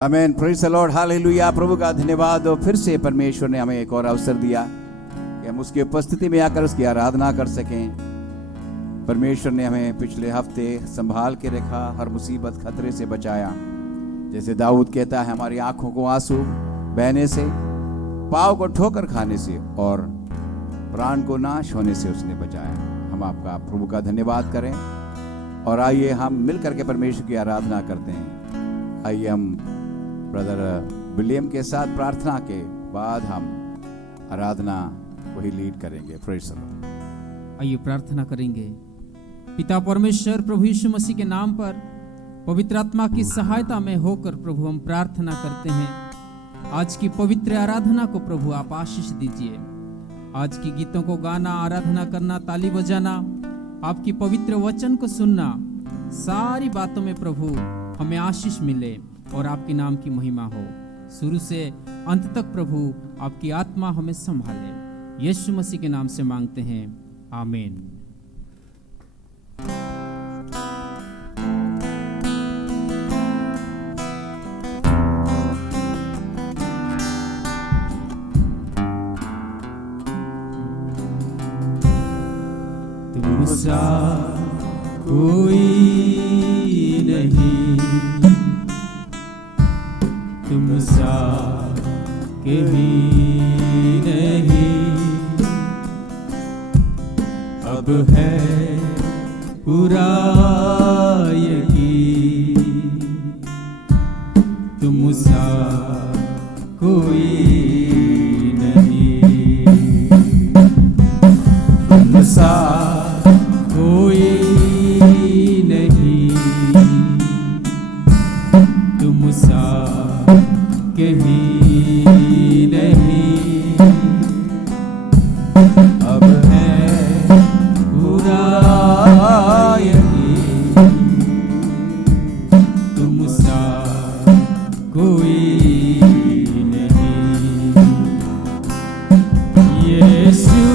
Amen. Praise the Lord, hallelujah. प्रभु का धन्यवाद। और फिर से परमेश्वर ने हमें एक और अवसर दिया कि हम उसकी उपस्थिति में आकर उसकी आराधना कर सकें। परमेश्वर ने हमें पिछले हफ्ते संभाल के रखा, हर मुसीबत खतरे से बचाया। जैसे दाऊद कहता है, हमारी आंखों को आंसू बहने से, पाँव को ठोकर खाने से और प्राण को नाश होने से उसने बचाया। हम आपका प्रभु का धन्यवाद करें और आइए हम मिल करके परमेश्वर की आराधना करते हैं। आइए हम ब्रदर विलियम के साथ प्रार्थना के बाद हम आराधना वही लीड करेंगे। Praise the Lord. आइए प्रार्थना करेंगे। पिता परमेश्वर, प्रभु यीशु मसीह के नाम पर पवित्र आत्मा की सहायता में होकर प्रभु हम प्रार्थना करते हैं। आज की पवित्र आराधना को प्रभु आप आशीष दीजिए। आज की गीतों को गाना, आराधना करना, ताली बजाना, आपकी पवित्र वचन को सुनना, सारी बातों में प्रभु हमें आशीष मिले और आपके नाम की महिमा हो। शुरू से अंत तक प्रभु आपकी आत्मा हमें संभाले। यीशु मसीह के नाम से मांगते हैं, आमीन। तुमसा कोई नहीं, तुमसा कहीं नहीं, अब है पूरा यकीन, तुमसा कोई नहीं, तुमसा कोई नहीं, तुमसा कहीं नहीं, अब है पूरा यकीन, तुमसा कोई नहीं। यीशु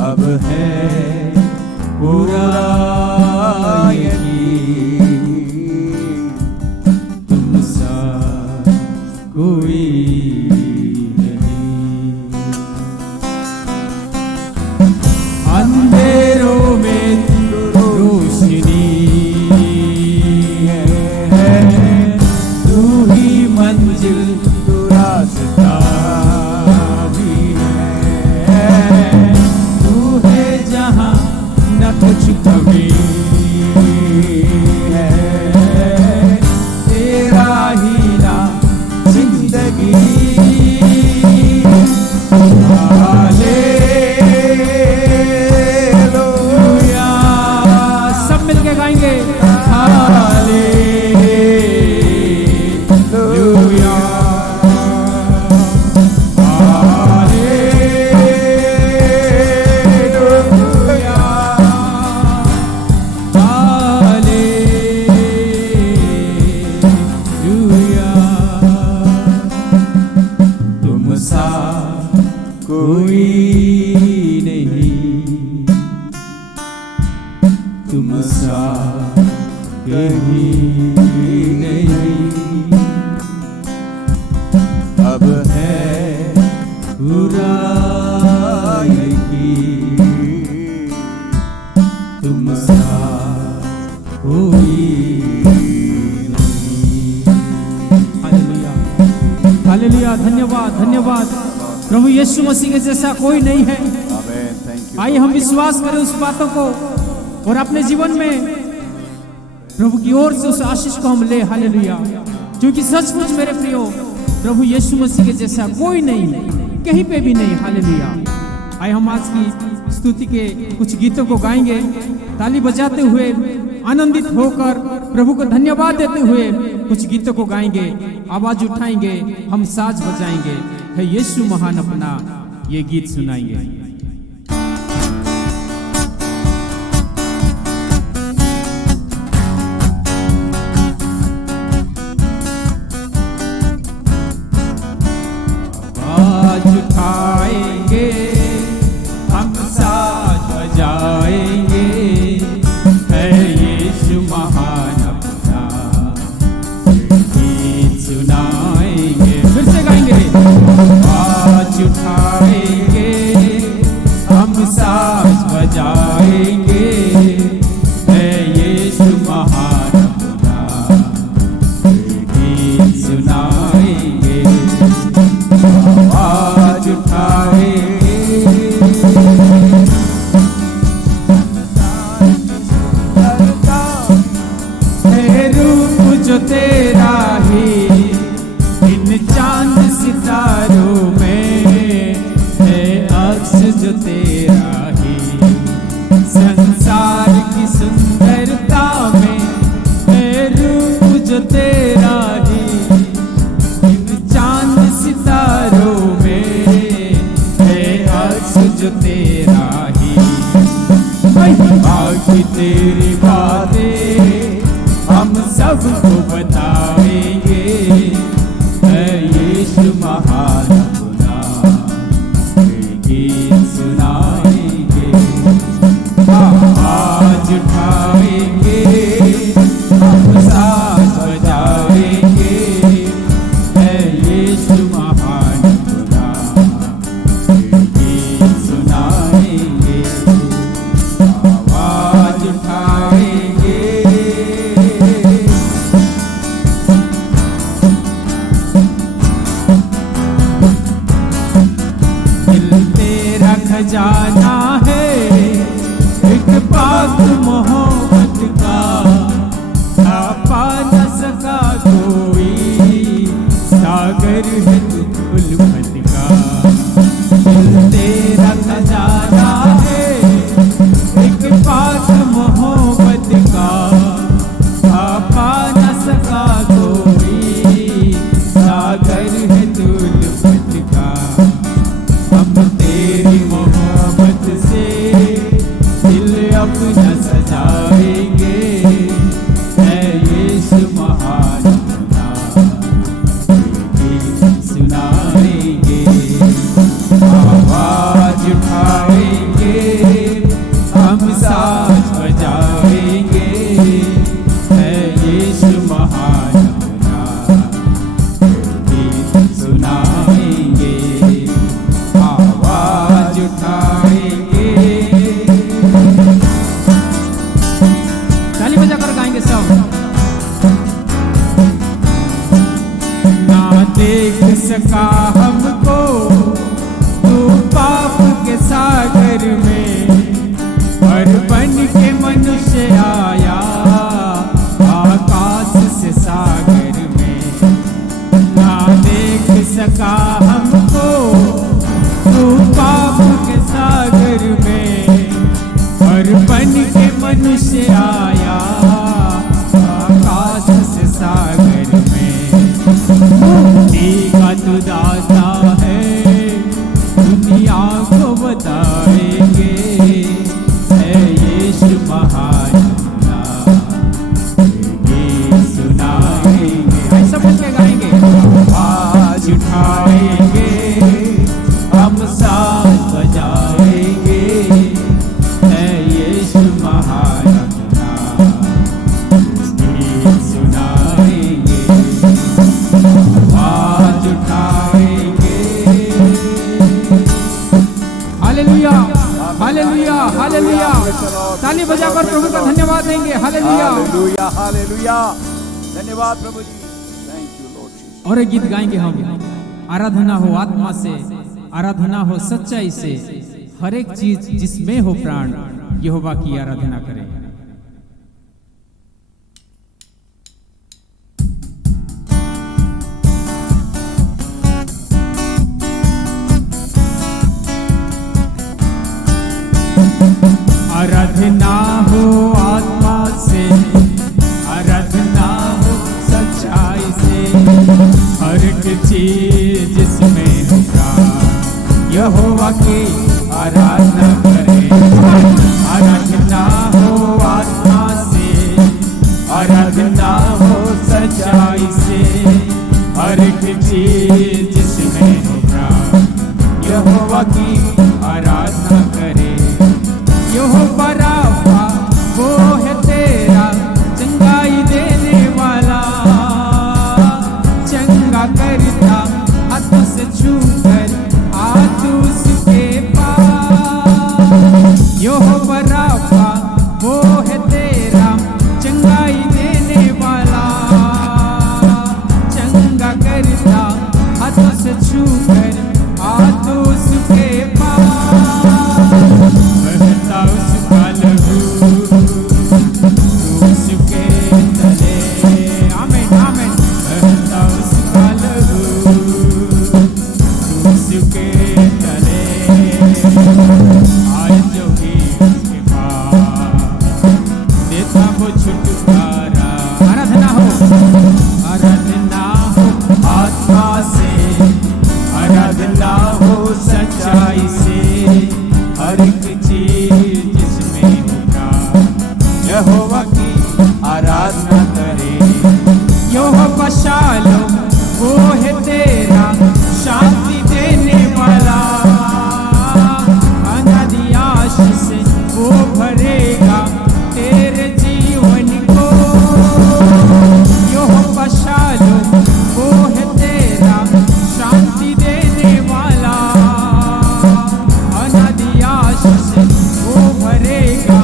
अब है पूरा यकीन, तुमसा कोई नहीं। अंधेरों में रोशनी है, तू ही मंजिल, तू रास्ता भी है, जहाँ न कुछ कमी है, तेरा ही नाम जिंदगी। हालेलुया, सब मिलके गाएंगे। हालेलुया, कोई नहीं, तुमसा कहीं नहीं, अब है पूरा हालेलुया, धन्यवाद धन्यवाद। प्रभु यीशु मसीह के जैसा कोई नहीं है। आमीन। Thank you. आइए हम विश्वास करें उस बातों को और अपने जीवन में प्रभु की ओर से उस आशीष को हम ले। हालेलुया, क्योंकि सचमुच मेरे प्रियो प्रभु यीशु मसीह के जैसा कोई नहीं, कहीं पे भी नहीं। हालेलुया। आइए हम आज की स्तुति के कुछ गीतों को गाएंगे, ताली बजाते हुए, आनंदित होकर प्रभु को धन्यवाद देते हुए कुछ गीतों को गाएंगे, आवाज उठाएंगे, हम साज बजाएंगे, है यीशु महान अपना ये गीत सुनाएंगे। आवाज उठाएंगे, हम साज बजाएंगे, है यीशु महान अपना गीत सुनाएंगे। फिर से गाएंगे, आवाज उठाएंगे, हम साज बजाएंगे, है यीशु महान अपना गीत सुनाएंगे। आवाज उठाएंगे, है रूप जो तेरा ही इन चांद सितारों में, है अक्स जो तेरा ही संसार की सुंदरता में, है रूप जो तेरा ही इन चांद सितारों में, है अक्स जो तेरा ही। बाकी तेरी बातें हम सबको बताएंगे, है यीशु महान अपना गीत सुनाएंगे। आवाज उठाएंगे, हम साज बजाएंगे, है यीशु महान अपना गीत सुनाएंगे। आवाज उठाएंगे, दिल तेरा खजाना है एक पाक मोहब्बत का, छापा न सका कोई, सागर है तू उल्फत का। दिल तेरा खजाना है एक पाक मोहब्बत का, छापा न सका कोई, सागर है तू उल्फत का। हम तेरी मोहब्बत से दिल अपना सजाएंगे, है यीशु महान अपना गीत सुनाएंगे। आवाज उठाएंगे, हम साज बजाएंगे, है यीशु महान अपना गीत सुनाएंगे। आवाज उठाएंगे, ताली बजाकर गाएंगे सब। ना देख सका हमको तू पाप के सागर में, पर बन के मनुष्य आया आकाश से सागर में। ना देख सका हमको तू पाप के सागर में, और बन के मनुष्य आया आकाश से सागर में। मुक्ति का तू दाता है, दुनिया को बताएंगे, है यीशु महान अपना गीत सुनाएंगे। ऐसा बोल के गाएंगे, आवाज उठाएंगे, हम साज बजाएंगे, है यीशु महान अपना गीत सुनाएंगे। आवाज उठाएंगे, हालेलुया हालेलुया हालेलुया। ताली बजाकर प्रभु का धन्यवाद देंगे। Hallelujah hallelujah hallelujah. धन्यवाद प्रभु जी। Thank you Lord Jesus. और एक गीत गाएंगे हम, आराधना हो आत्मा से, आराधना हो सच्चाई से, हर एक चीज जिसमें हो प्राण यहोवा की आराधना करें। आराधना हो आत्मा से, आराधना हो सच्चाई से, हर एक चीज जिसमें हो प्राण यहोवा की आराधना करें। आराधना हो आत्मा से, आराधना हो सच्चाई से, हर एक चीज जिसमें हो प्राण यहोवा की आराधना करें। यहोवा राफा वो है तेरा चंगाई देने वाला, चंगा करता हाथों से छूकर आ तू उसके पास। यहोवा राफा वो है तेरा चंगाई देने वाला, चंगा करता हाथों से छूकर आ तू उसके पास। बहता उसका लहू उसके तले, आमीन आमीन। बहता उसका लहू उसके तले, आज जो भी उसके पास देता वो छुटकारा। आराधना हो आत्मा से, आराधना हो सच्चाई से, हर एक चीज जिसमें होगा यहोवा की आराधना करे। यहोवा शालोम वो है तेरा शांति देने वाला, अनादि आशीष से वो भरेगा तेरे जीवन को। यहोवा शालोम वो है तेरा शांति देने वाला, अनादि आशीष वो भरेगा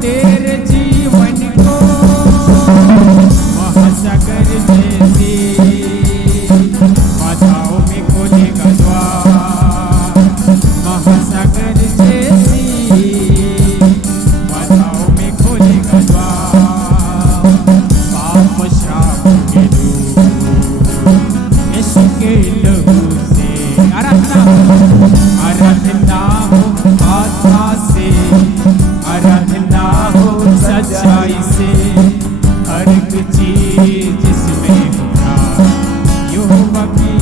तेरे जीवन को। महासागर जैसे बाधाओं में खोलेगा द्वार, महासागर जैसी बाधाओं में खोलेगा द्वार। पाप श्राप के दूर यीशु के लहू से। आराधना हो आत्मा से, आराधना हो सच्चाई से, हर एक चीज जिसमें होगा यहोवा की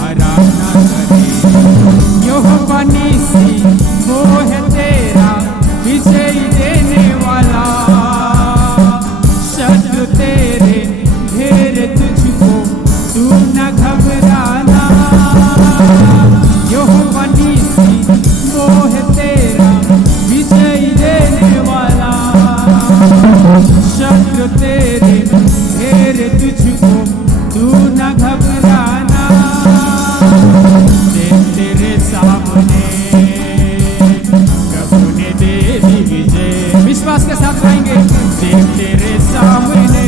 आराधना करें। यहोवा नीसी वो है तेरा विजय देने वाला, शत्रु तेरे घेरे तुझको तू न घबराना। यहोवा नीसी वो है तेरा विजय देने वाला, शत्रु तेरे घेरे तुझको तू न घबराना। तेरे सामने प्रभु ने दे दी विजय। विश्वास के साथ गाएंगे। तेरे सामने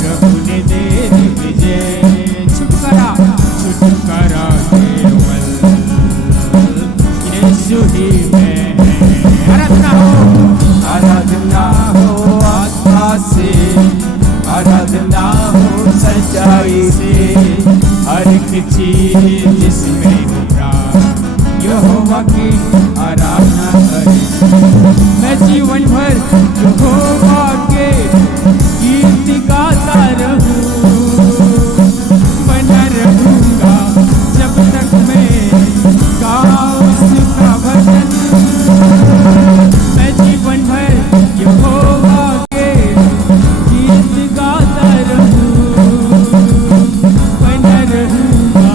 प्रभु ने दे दी विजय। छुटकारा केवल यीशु ही में है। आराधना हो आत्मा से, आराधना हो सच्चाई से, हर एक चीज जिसमें होगा यहोवा की आराधना करें। मैं जीवन भर यहोवा के कीर्ति गाता रहूं, बना रहूंगा जब तक मैं गाऊं उसका भजन। मैं जीवन भर यहोवा के गीत गाता रहूं, बना रहूंगा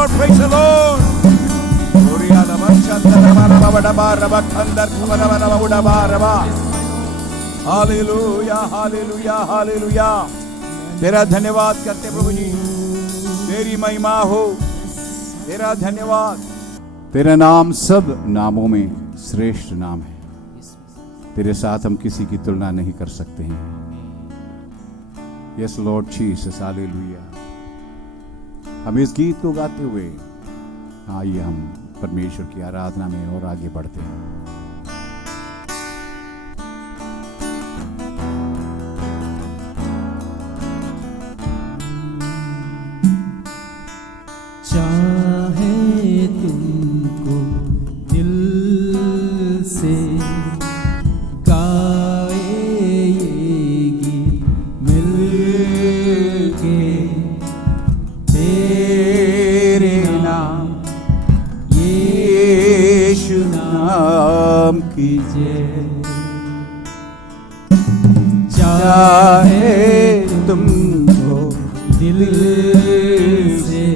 Lord, praise the Lord. Gloria la marchanda la baraba khandar baraba uda baraba. Hallelujah, hallelujah, hallelujah. तेरा धन्यवाद करते प्रभु जी, तेरी महिमा हो, तेरा धन्यवाद। तेरा नाम सब नामों में श्रेष्ठ नाम है, तेरे साथ हम किसी की तुलना नहीं कर सकते हैं। Yes Lord Jesus, hallelujah. हम इस गीत को गाते हुए आइए हम परमेश्वर की आराधना में और आगे बढ़ते हैं। चाहे तुमको दिल से गाए ये गीत मिलके, तेरे नाम यीशु नाम की जय। चाहे तुमको दिल से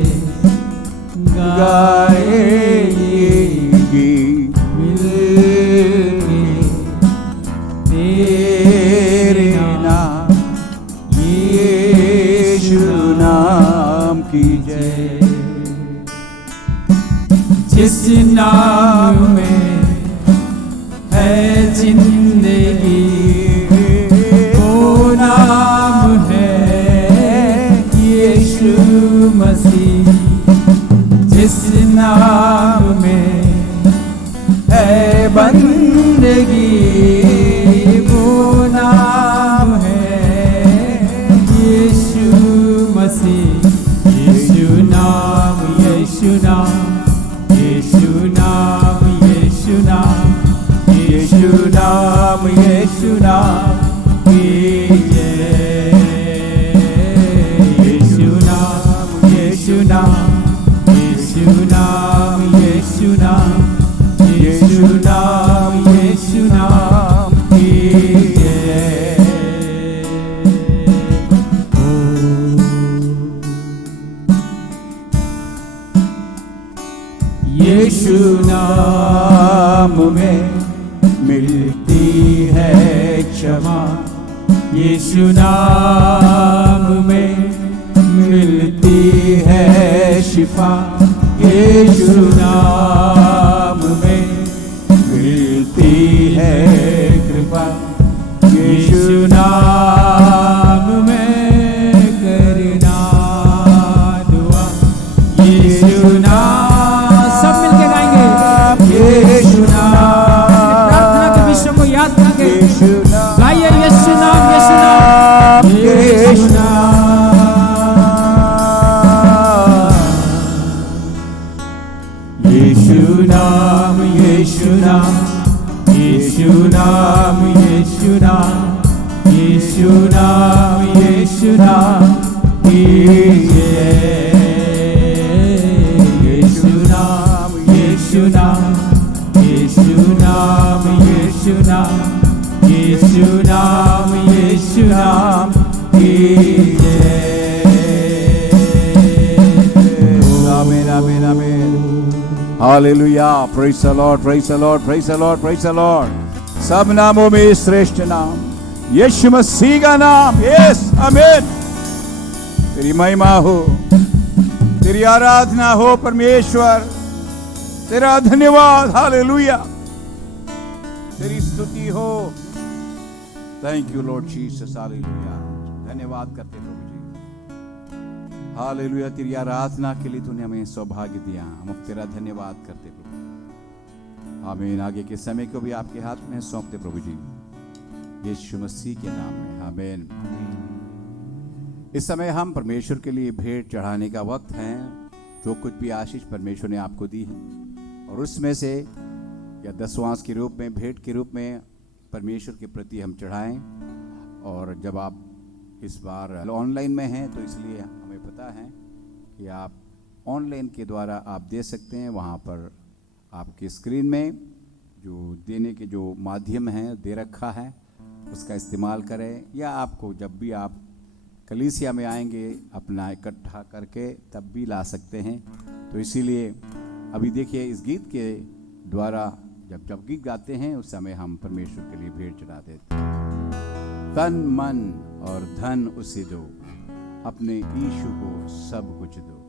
गाए ये गीत मिलके, तेरे नाम यीशु नाम की जय। जिस नाम में है जिंदगी, वो नाम है यीशु मसीह। जिस नाम में है बंदगी, वो नाम है यीशु मसीह। यीशु नाम, यीशु नाम, यीशु नाम, यीशु नाम, यीशु नाम, यीशु नाम की जय। यीशु नाम, यीशु नाम, यीशु नाम, यीशु नाम, यीशु नाम, यीशु नाम की जय। यीशु नाम में मिलती है क्षमा, यीशु नाम में मिलती है शिफा। यीशु नाम में मिलती है कृपा। यीशु नाम में करना दुआ। यीशु नाम, सब मिलके गाएंगे यीशु नाम। प्रार्थना के विषय को याद करके गाइए यीशु नाम, यीशु नाम, यीशु नाम। यीशु नाम, यीशु नाम, यीशु नाम, यीशु नाम, यीशु नाम, यीशु नाम की जय। यीशु नाम, यीशु नाम, यीशु नाम, यीशु नाम, यीशु नाम, यीशु नाम की जय। आमीन, आमीन, आमीन। Hallelujah, praise the Lord, praise the Lord, praise the Lord, praise the Lord. सब नामों में श्रेष्ठ नाम यीशु मसीह का नाम। यस, आमीन। तेरी महिमा हो, तेरी आराधना हो परमेश्वर, तेरा धन्यवाद। हालेलुया, तेरी स्तुति हो। Thank you Lord Jesus, hallelujah. धन्यवाद करते प्रभु जी, हालेलुया। तेरी आराधना के लिए तूने हमें सौभाग्य दिया, हम तेरा धन्यवाद करते प्रभु। आमीन। आगे के समय को भी आपके हाथ में सौंपते प्रभु जी, यीशु मसीह के नाम में, आमीन। इस समय हम परमेश्वर के लिए भेंट चढ़ाने का वक्त है। जो कुछ भी आशीष परमेश्वर ने आपको दी है, और उसमें से या दसवांश के रूप में, भेंट के रूप में परमेश्वर के प्रति हम चढ़ाएं। और जब आप इस बार ऑनलाइन में हैं तो इसलिए हमें पता है कि आप ऑनलाइन के द्वारा आप दे सकते हैं। वहाँ पर आपकी स्क्रीन में जो देने के जो माध्यम हैं दे रखा है, उसका इस्तेमाल करें। या आपको जब भी आप कलीसिया में आएंगे अपना इकट्ठा करके तब भी ला सकते हैं, तो इसीलिए अभी देखिए इस गीत के द्वारा जब गीत गाते हैं उस समय हम परमेश्वर के लिए भेंट चढ़ा देते हैं। तन मन और धन उसे दो, अपने यीशु को सब कुछ दो।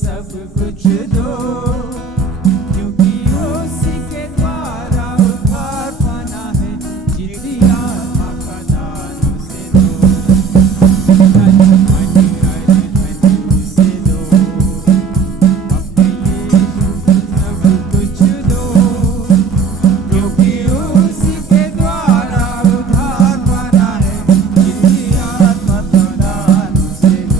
सब कुछ दो, क्योंकि उसी के द्वारा उद्धार पाना है, जितनी आत्मा का दान उसे दो। धन मन धन उसे दो, अपने यीशु को सब कुछ दो, क्योंकि उसी के द्वारा उद्धार पाना है, जितनी आत्मा का दान उसे दो।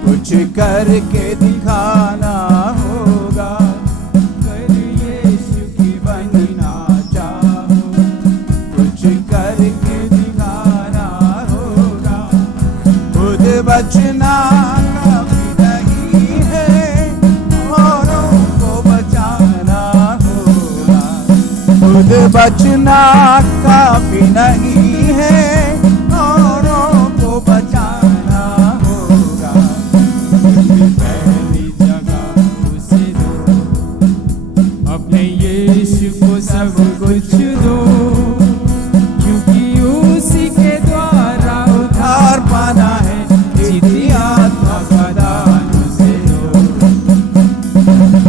कुछ करके दिखाना होगा, कर यीशु की बनना चाहो, कुछ करके दिखाना होगा। खुद बचना काफी नहीं है, औरों को बचाना होगा। खुद बचना काफी नहीं है, औरों को बचाना होगा। पहली जगह उसे दो, अपने यीशु को सब कुछ दो, क्योंकि उसी के द्वारा उद्धार पाना है, जितनी आत्मा का दान उसे दो।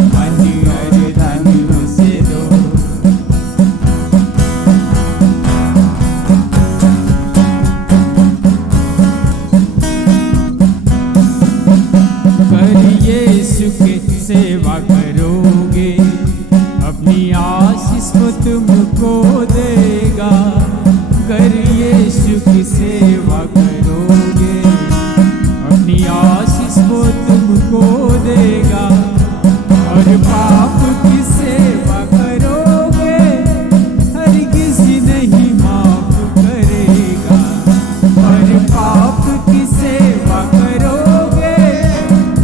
मन और धन उसे दो, यीशु की सेवा करोगे, अपनी आशीष को तुमको देगा। कर यीशु की सेवा करोगे, अपनी आशीष को तुमको देगा। और पाप की सेवा करोगे, हर किसी नहीं माफ करेगा। और पाप की सेवा करोगे,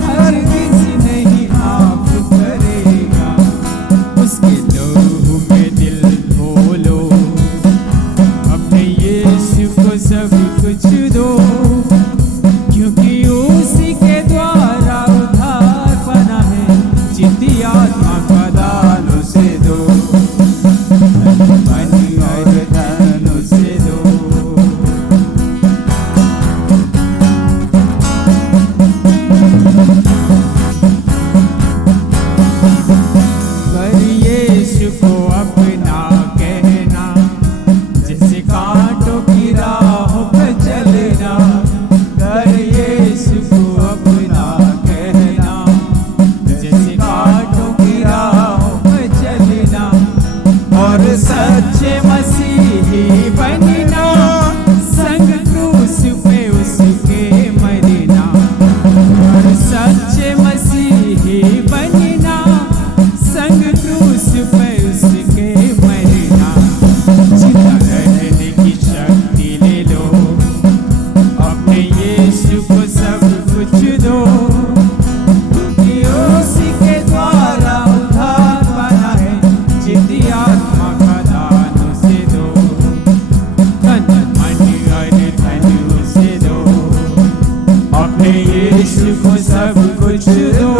हर किसी नहीं माफ करेगा। उसके लहू में दिल धो लो, अपने यीशु को सब कुछ दो, क्योंकि उसी के द्वारा उद्धार पाना है, जितनी आत्मा का दान उसे दो। मन और धन उसे दो, कर यीशु को अपना कहना, जैसे कांटों की राह पे चलना। कर यीशु को अपना कहना, जैसे कांटों की राह पे चलना। और सच्चे मसीही बनना, संग क्रूस पे उसके मरना। और सच्चे मसीही बनना, संग क्रूस पे उसके मरना। जिंदा रहने की शक्ति ले लो, अपने यीशु को सब कुछ दो, क्योंकि उसी के द्वारा उद्धार पाना है, जितनी आत्मा का दान उसे दो। तन मन और धन उसे दो, अपने यीशु को सब कुछ दो,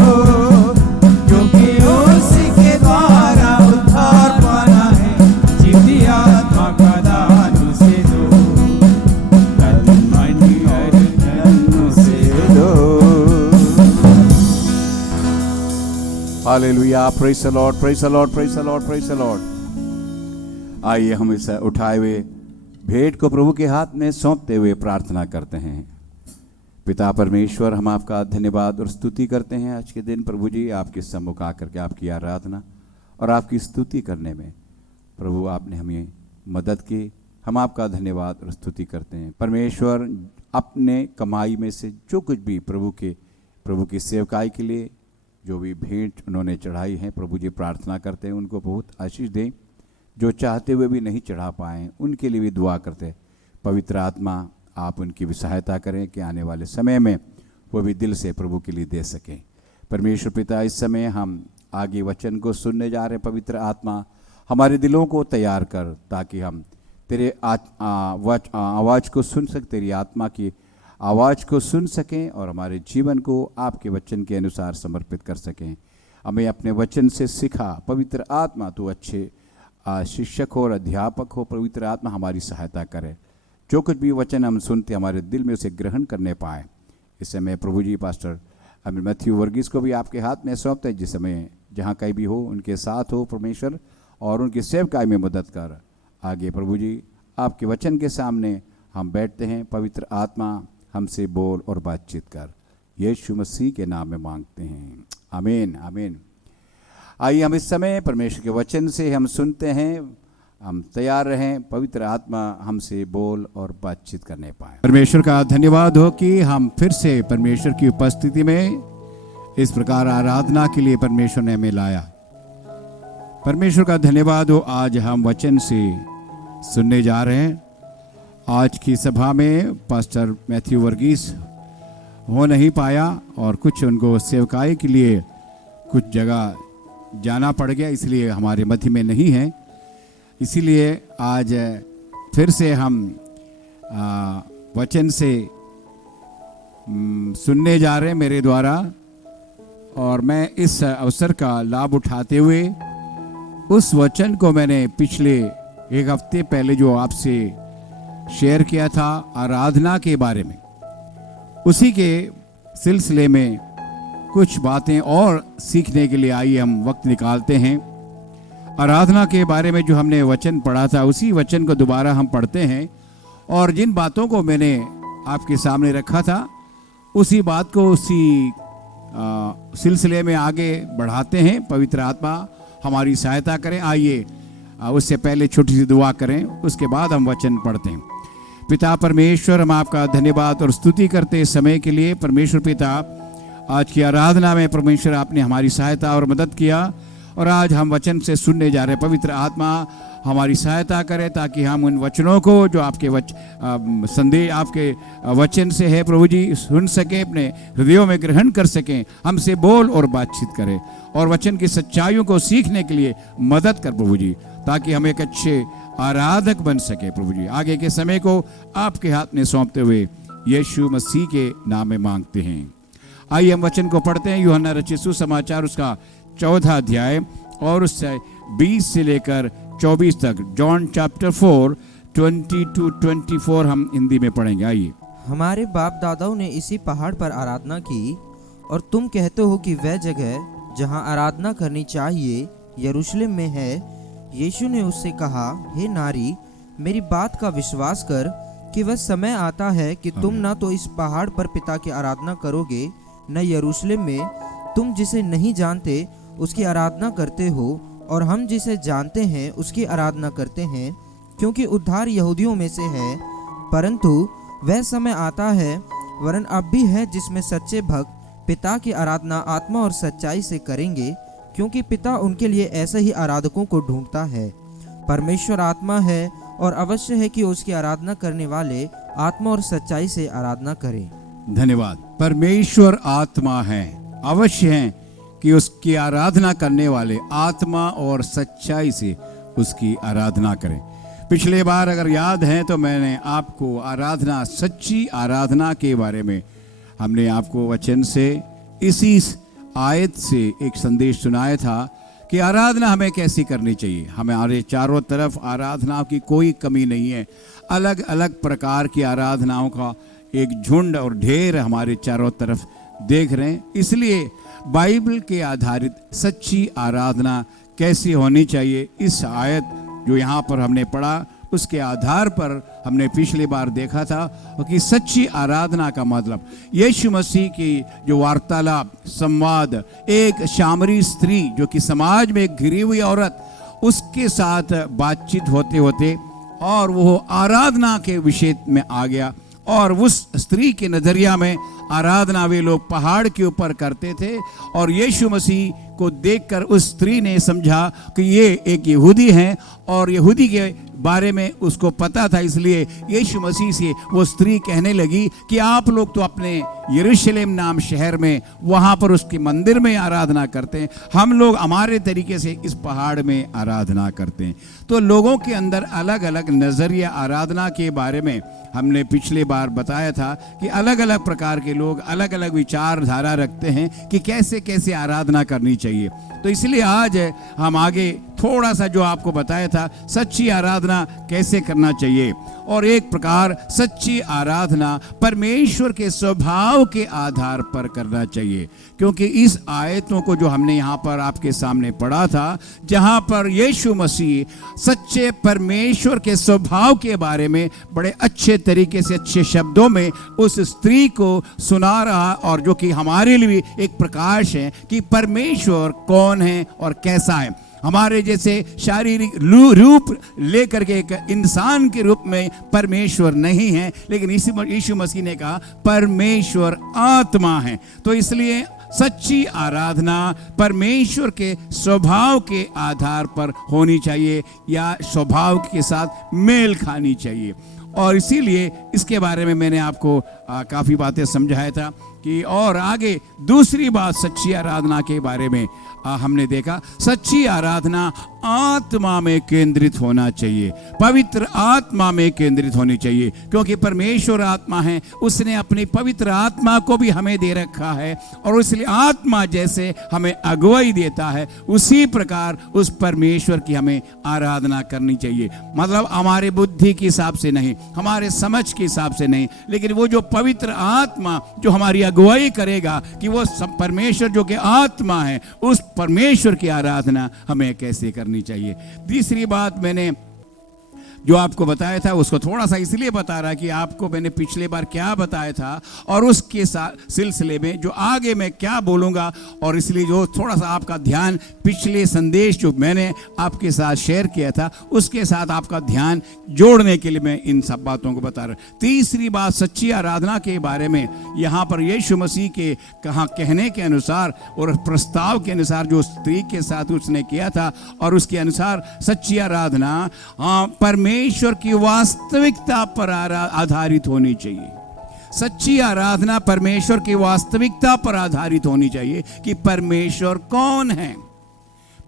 क्योंकि उसी के द्वारा उद्धार पाना है, जितनी आत्मा का दान उसे दो। तन मन और धन उसे दो। Hallelujah, praise the Lord, praise the Lord, praise the Lord, praise the Lord. आइए हम इस उठाए हुए भेंट को प्रभु के हाथ में सौंपते हुए प्रार्थना करते हैं। पिता परमेश्वर, हम आपका धन्यवाद और स्तुति करते हैं आज के दिन प्रभु जी, आपके सम्मुख आकर के आपकी आराधना और आपकी स्तुति करने में प्रभु आपने हमें मदद की। हम आपका धन्यवाद और स्तुति करते हैं परमेश्वर। अपने कमाई में से जो कुछ भी प्रभु की सेवकाई के लिए जो भी भेंट उन्होंने चढ़ाई है प्रभु जी प्रार्थना करते हैं उनको बहुत आशीष दें। जो चाहते हुए भी नहीं चढ़ा पाएँ उनके लिए भी दुआ करते हैं। पवित्र आत्मा आप उनकी भी सहायता करें कि आने वाले समय में वो भी दिल से प्रभु के लिए दे सकें। परमेश्वर पिता, इस समय हम आगे वचन को सुनने जा रहे हैं। पवित्र आत्मा हमारे दिलों को तैयार कर ताकि हम तेरे आवाज़ को सुन सकें, तेरी आत्मा की आवाज़ को सुन सकें और हमारे जीवन को आपके वचन के अनुसार समर्पित कर सकें। हमें अपने वचन से सिखा पवित्र आत्मा, तू अच्छे शिक्षक हो और अध्यापक हो। पवित्र आत्मा हमारी सहायता करे, जो कुछ भी वचन हम सुनते हमारे दिल में उसे ग्रहण करने पाए। इस समय प्रभु जी पास्टर अमित मैथ्यू वर्गीस को भी आपके हाथ में सौंपते हैं। जिस समय जहाँ कहीं भी हो उनके साथ हो परमेश्वर, और उनकी सेवकाई में मदद कर। आगे प्रभु जी आपके वचन के सामने हम बैठते हैं। पवित्र आत्मा हमसे बोल और बातचीत कर, यीशु मसीह के नाम में मांगते हैं, आमीन आमीन। आइए हम इस समय परमेश्वर के वचन से हम सुनते हैं। हम तैयार रहें, पवित्र आत्मा हमसे बोल और बातचीत करने पाए। परमेश्वर का धन्यवाद हो कि हम फिर से परमेश्वर की उपस्थिति में इस प्रकार आराधना के लिए परमेश्वर ने हमें लाया। परमेश्वर का धन्यवाद हो, आज हम वचन से सुनने जा रहे हैं। आज की सभा में पास्टर मैथ्यू वर्गीस हो नहीं पाया और कुछ उनको सेवकाई के लिए कुछ जगह जाना पड़ गया, इसलिए हमारे मध्य में नहीं है। इसीलिए आज फिर से हम वचन से सुनने जा रहे हैं मेरे द्वारा, और मैं इस अवसर का लाभ उठाते हुए उस वचन को मैंने पिछले एक हफ्ते पहले जो आपसे शेयर किया था आराधना के बारे में, उसी के सिलसिले में कुछ बातें और सीखने के लिए आइए हम वक्त निकालते हैं। आराधना के बारे में जो हमने वचन पढ़ा था उसी वचन को दोबारा हम पढ़ते हैं, और जिन बातों को मैंने आपके सामने रखा था उसी बात को उसी सिलसिले में आगे बढ़ाते हैं। पवित्र आत्मा हमारी सहायता करें। आइए उससे पहले छोटी सी दुआ करें, उसके बाद हम वचन पढ़ते हैं। पिता परमेश्वर, हम आपका धन्यवाद और स्तुति करते हैं समय के लिए। परमेश्वर पिता, आज की आराधना में परमेश्वर आपने हमारी सहायता और मदद किया, और आज हम वचन से सुनने जा रहे हैं। पवित्र आत्मा हमारी सहायता करे ताकि हम उन वचनों को जो आपके संदेश आपके वचन से है प्रभु जी सुन सकें, अपने हृदयों में ग्रहण कर सकें। हमसे बोल और बातचीत करें, और वचन की सच्चाइयों को सीखने के लिए मदद कर प्रभु जी, ताकि हम एक अच्छे आराधक बन सके। प्रभु जी आगे के समय को आपके हाथ में सौंपते हुए यीशु मसीह के नाम में मांगते हैं। आइए हम वचन को पढ़ते हैं। यूहन्ना रचित सुसमाचार उसका 14 अध्याय और उससे 20 से लेकर 24 तक, जॉन चैप्टर 4 20 to 24 हम हिंदी में पढ़ेंगे। आइए। हमारे बाप दादाओं ने इसी पहाड़ पर आराधना की, और तुम कहते हो कि वह जगह जहाँ आराधना करनी चाहिए यरूशलेम में है। यीशु ने उससे कहा, हे नारी, मेरी बात का विश्वास कर कि वह समय आता है कि तुम न तो इस पहाड़ पर पिता की आराधना करोगे, न यरूशलेम में तुम जिसे नहीं जानते उसकी आराधना करते हो, और हम जिसे जानते हैं उसकी आराधना करते हैं, क्योंकि उद्धार यहूदियों में से है। परंतु वह समय आता है, वरन अब भी है, जिसमें सच्चे भक्त पिता की आराधना आत्मा और सच्चाई से करेंगे, क्योंकि पिता उनके लिए ऐसे ही आराधकों को ढूंढता है। परमेश्वर आत्मा है, और अवश्य है कि उसकी आराधना करने वाले आत्मा और सच्चाई से आराधना करें। धन्यवाद। परमेश्वर आत्मा है, अवश्य है कि उसकी आराधना करने वाले आत्मा और सच्चाई से उसकी आराधना करें। पिछले बार अगर याद है तो मैंने आपको आराधना, सच्ची आराधना के बारे में हमने आपको वचन से इसी आयत से एक संदेश सुनाया था कि आराधना हमें कैसी करनी चाहिए। हमारे चारों तरफ आराधनाओं की कोई कमी नहीं है। अलग अलग प्रकार की आराधनाओं का एक झुंड और ढेर हमारे चारों तरफ देख रहे हैं। इसलिए बाइबल के आधारित सच्ची आराधना कैसी होनी चाहिए, इस आयत जो यहाँ पर हमने पढ़ा उसके आधार पर हमने पिछली बार देखा था कि सच्ची आराधना का मतलब यीशु मसीह की जो वार्तालाप, संवाद, एक शामरी स्त्री जो कि समाज में एक घिरी हुई औरत, उसके साथ बातचीत होते होते और वो आराधना के विषय में आ गया, और उस स्त्री के नजरिया में आराधना वे लोग पहाड़ के ऊपर करते थे। और यीशु मसीह को देखकर उस स्त्री ने समझा कि ये एक यहूदी हैं और यहूदी के बारे में उसको पता था, इसलिए यीशु मसीह से वो स्त्री कहने लगी कि आप लोग तो अपने यरूशलेम नाम शहर में वहाँ पर उसके मंदिर में आराधना करते हैं, हम लोग हमारे तरीके से इस पहाड़ में आराधना करते हैं। तो लोगों के अंदर अलग अलग नज़रिया आराधना के बारे में हमने पिछले बार बताया था कि अलग अलग प्रकार के लोग अलग अलग विचारधारा रखते हैं कि कैसे कैसे आराधना करनी चाहिए। तो इसलिए आज हम आगे थोड़ा सा जो आपको बताया था सच्ची आराधना कैसे करना चाहिए, और एक प्रकार सच्ची आराधना परमेश्वर के स्वभाव के आधार पर करना चाहिए। क्योंकि इस आयतों को जो हमने यहाँ पर आपके सामने पढ़ा था, जहाँ पर यीशु मसीह सच्चे परमेश्वर के स्वभाव के बारे में बड़े अच्छे तरीके से अच्छे शब्दों में उस स्त्री को सुना रहा, और जो कि हमारे लिए एक प्रकाश है कि परमेश्वर कौन है और कैसा है। हमारे जैसे शारीरिक रूप लेकर के एक इंसान के रूप में परमेश्वर नहीं है, लेकिन यीशु मसीह ने कहा परमेश्वर आत्मा है। तो इसलिए सच्ची आराधना परमेश्वर के स्वभाव के आधार पर होनी चाहिए या स्वभाव के साथ मेल खानी चाहिए। और इसीलिए इसके बारे में मैंने आपको काफ़ी बातें समझाया था कि, और आगे दूसरी बात सच्ची आराधना के बारे में हमने देखा, सच्ची आराधना आत्मा में केंद्रित होना चाहिए, पवित्र आत्मा में केंद्रित होनी चाहिए। क्योंकि परमेश्वर आत्मा है, उसने अपनी पवित्र आत्मा को भी हमें दे रखा है, और इसलिए आत्मा जैसे हमें अगुवाई देता है उसी प्रकार उस परमेश्वर की हमें आराधना करनी चाहिए। मतलब हमारे बुद्धि के हिसाब से नहीं, हमारे समझ के हिसाब से नहीं, लेकिन वो जो पवित्र आत्मा जो हमारी अगुवाई करेगा कि वो परमेश्वर जो कि आत्मा है, उस परमेश्वर की आराधना हमें कैसे करनी चाहिए। तीसरी बात मैंने जो आपको बताया था उसको थोड़ा सा इसलिए बता रहा कि आपको मैंने पिछले बार क्या बताया था और उसके सिलसिले में जो आगे मैं क्या बोलूँगा, और इसलिए जो थोड़ा सा आपका ध्यान पिछले संदेश जो मैंने आपके साथ शेयर किया था उसके साथ आपका ध्यान जोड़ने के लिए मैं इन सब बातों को बता रहा। तीसरी बात सच्ची आराधना के बारे में यहाँ पर यीशु मसीह के कहने के अनुसार और प्रस्ताव के अनुसार जो स्त्री के साथ उसने किया था, और उसके अनुसार सच्ची आराधना परमेश्वर की वास्तविकता पर आधारित होनी चाहिए। सच्ची आराधना परमेश्वर की वास्तविकता पर आधारित होनी चाहिए कि परमेश्वर कौन है,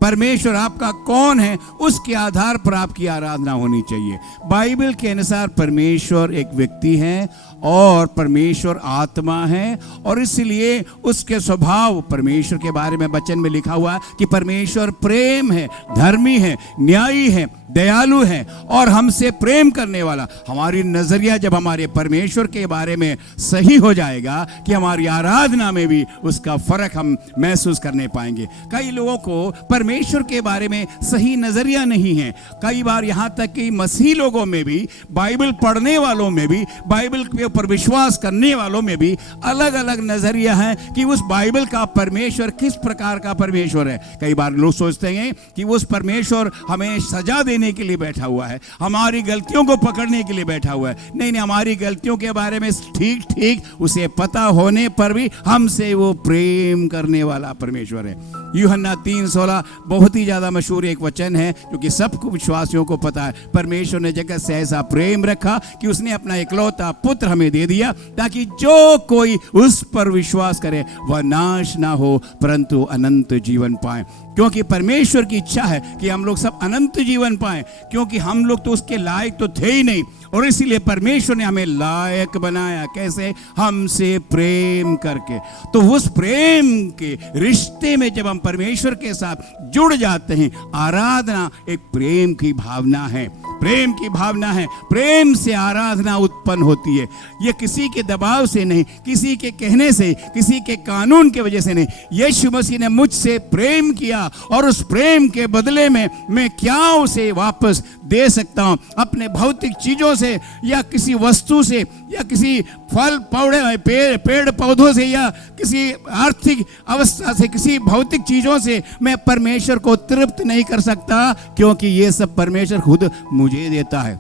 परमेश्वर आपका कौन है, उसके आधार पर आपकी आराधना होनी चाहिए। बाइबल के अनुसार परमेश्वर एक व्यक्ति है और परमेश्वर आत्मा है, और इसलिए उसके स्वभाव परमेश्वर के बारे में वचन में लिखा हुआ है कि परमेश्वर प्रेम है, धर्मी है, न्यायी है, दयालु है और हमसे प्रेम करने वाला। हमारी नजरिया जब हमारे परमेश्वर के बारे में सही हो जाएगा कि हमारी आराधना में भी उसका फर्क हम महसूस करने पाएंगे। कई लोगों को परमेश्वर के बारे में सही नजरिया नहीं है। कई बार यहाँ तक कि मसीह लोगों में भी, बाइबल पढ़ने वालों में भी, बाइबल के ऊपर विश्वास करने वालों में भी अलग अलग नजरिया है कि उस बाइबल का परमेश्वर किस प्रकार का परमेश्वर है। कई बार लोग सोचते हैं कि उस परमेश्वर हमें सजा देने के लिए बैठा हुआ है, हमारी गलतियों को पकड़ने के लिए बैठा हुआ है। नहीं, हमारी गलतियों के बारे में ठीक ठीक उसे पता होने पर भी हमसे वो प्रेम करने वाला परमेश्वर है। यूहन्ना 3:16 बहुत ही ज्यादा मशहूर एक वचन है जो कि सबको विश्वासियों को पता है। परमेश्वर ने जगत से ऐसा प्रेम रखा कि उसने अपना इकलौता पुत्र हमें दे दिया ताकि जो कोई उस पर विश्वास करे वह नाश ना हो परंतु अनंत जीवन पाए। क्योंकि परमेश्वर की इच्छा है कि हम लोग सब अनंत जीवन पाएं, क्योंकि हम लोग तो उसके लायक तो थे ही नहीं, और इसीलिए परमेश्वर ने हमें लायक बनाया। कैसे? हमसे प्रेम करके। तो उस प्रेम के रिश्ते में जब हम परमेश्वर के साथ जुड़ जाते हैं, आराधना एक प्रेम की भावना है, प्रेम की भावना है। प्रेम से आराधना उत्पन्न होती है। ये किसी के दबाव से नहीं, किसी के कहने से, किसी के कानून के वजह से नहीं। यीशु मसीह ने मुझसे प्रेम किया और उस प्रेम के बदले में मैं क्या उसे वापस दे सकता हूं? अपने भौतिक चीजों से या किसी वस्तु से या किसी फल पौधे पेड़ पौधों से या किसी आर्थिक अवस्था से, किसी भौतिक चीजों से मैं परमेश्वर को तृप्त नहीं कर सकता, क्योंकि ये सब परमेश्वर खुद मुझे देता है।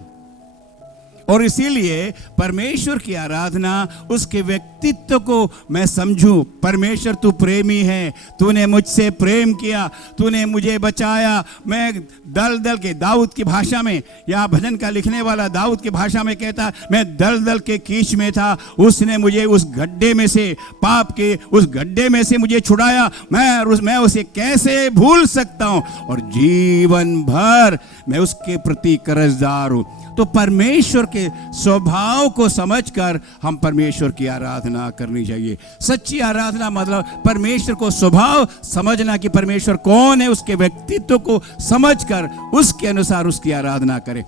और इसीलिए परमेश्वर की आराधना, उसके व्यक्तित्व को मैं समझूं। परमेश्वर तू प्रेमी है, तूने मुझसे प्रेम किया, तूने मुझे बचाया। मैं दल दल के, दाऊद की भाषा में, या भजन का लिखने वाला दाऊद की भाषा में कहता, मैं दल दल के कीच में था, उसने मुझे उस गड्ढे में से, पाप के उस गड्ढे में से मुझे छुड़ाया। मैं उसे कैसे भूल सकता हूं, और जीवन भर मैं उसके प्रति कर्जदार हूं। तो परमेश्वर के स्वभाव को समझकर हम परमेश्वर की आराधना करनी चाहिए। सच्ची आराधना मतलब परमेश्वर को स्वभाव समझना कि परमेश्वर कौन है, उसके व्यक्तित्व को समझकर उसके अनुसार उसकी आराधना करें।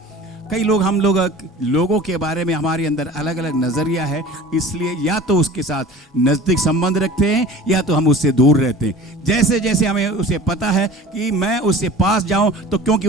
कई लोग, हम लोगों के बारे में हमारे अंदर अलग अलग नज़रिया है, इसलिए या तो उसके साथ नज़दीक संबंध रखते हैं या तो हम उससे दूर रहते हैं। जैसे जैसे हमें उसे पता है कि मैं उससे पास जाऊं तो क्योंकि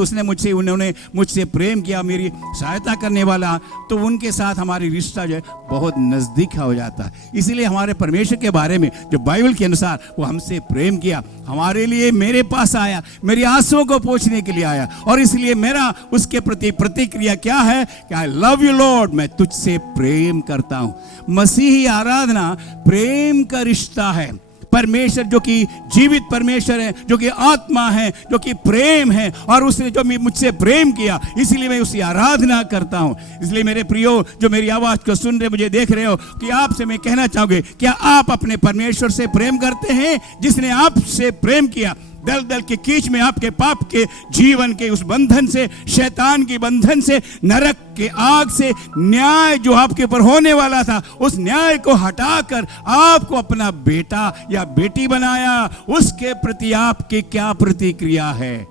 उन्होंने मुझसे प्रेम किया, मेरी सहायता करने वाला, तो उनके साथ हमारी रिश्ता जो है बहुत नज़दीक हो जाता है। इसीलिए हमारे परमेश्वर के बारे में जो बाइबल के अनुसार वो हमसे प्रेम किया, हमारे लिए मेरे पास आया, मेरी आंसुओं को पोंछने के लिए आया, और इसलिए मेरा उसके प्रति प्रतिक्रिया क्या है कि आई लव यू लॉर्ड, मैं तुझसे प्रेम करता हूं। मसीही आराधना प्रेम का रिश्ता है। परमेश्वर जो कि जीवित परमेश्वर है, जो कि आत्मा है, जो कि प्रेम है, और उसने जो मुझसे प्रेम किया, इसलिए मैं उसकी आराधना करता हूं। इसलिए मेरे प्रियो जो मेरी आवाज को सुन रहे, मुझे देख रहे हो, कि आपसे मैं कहना चाहूंगा, क्या आप अपने परमेश्वर से प्रेम करते हैं जिसने आपसे प्रेम किया? दल दल के कीच में, आपके पाप के जीवन के उस बंधन से, शैतान के बंधन से, नरक के आग से, न्याय जो आपके ऊपर होने वाला था, उस न्याय को हटाकर आपको अपना बेटा या बेटी बनाया। उसके प्रति आपकी क्या प्रतिक्रिया है?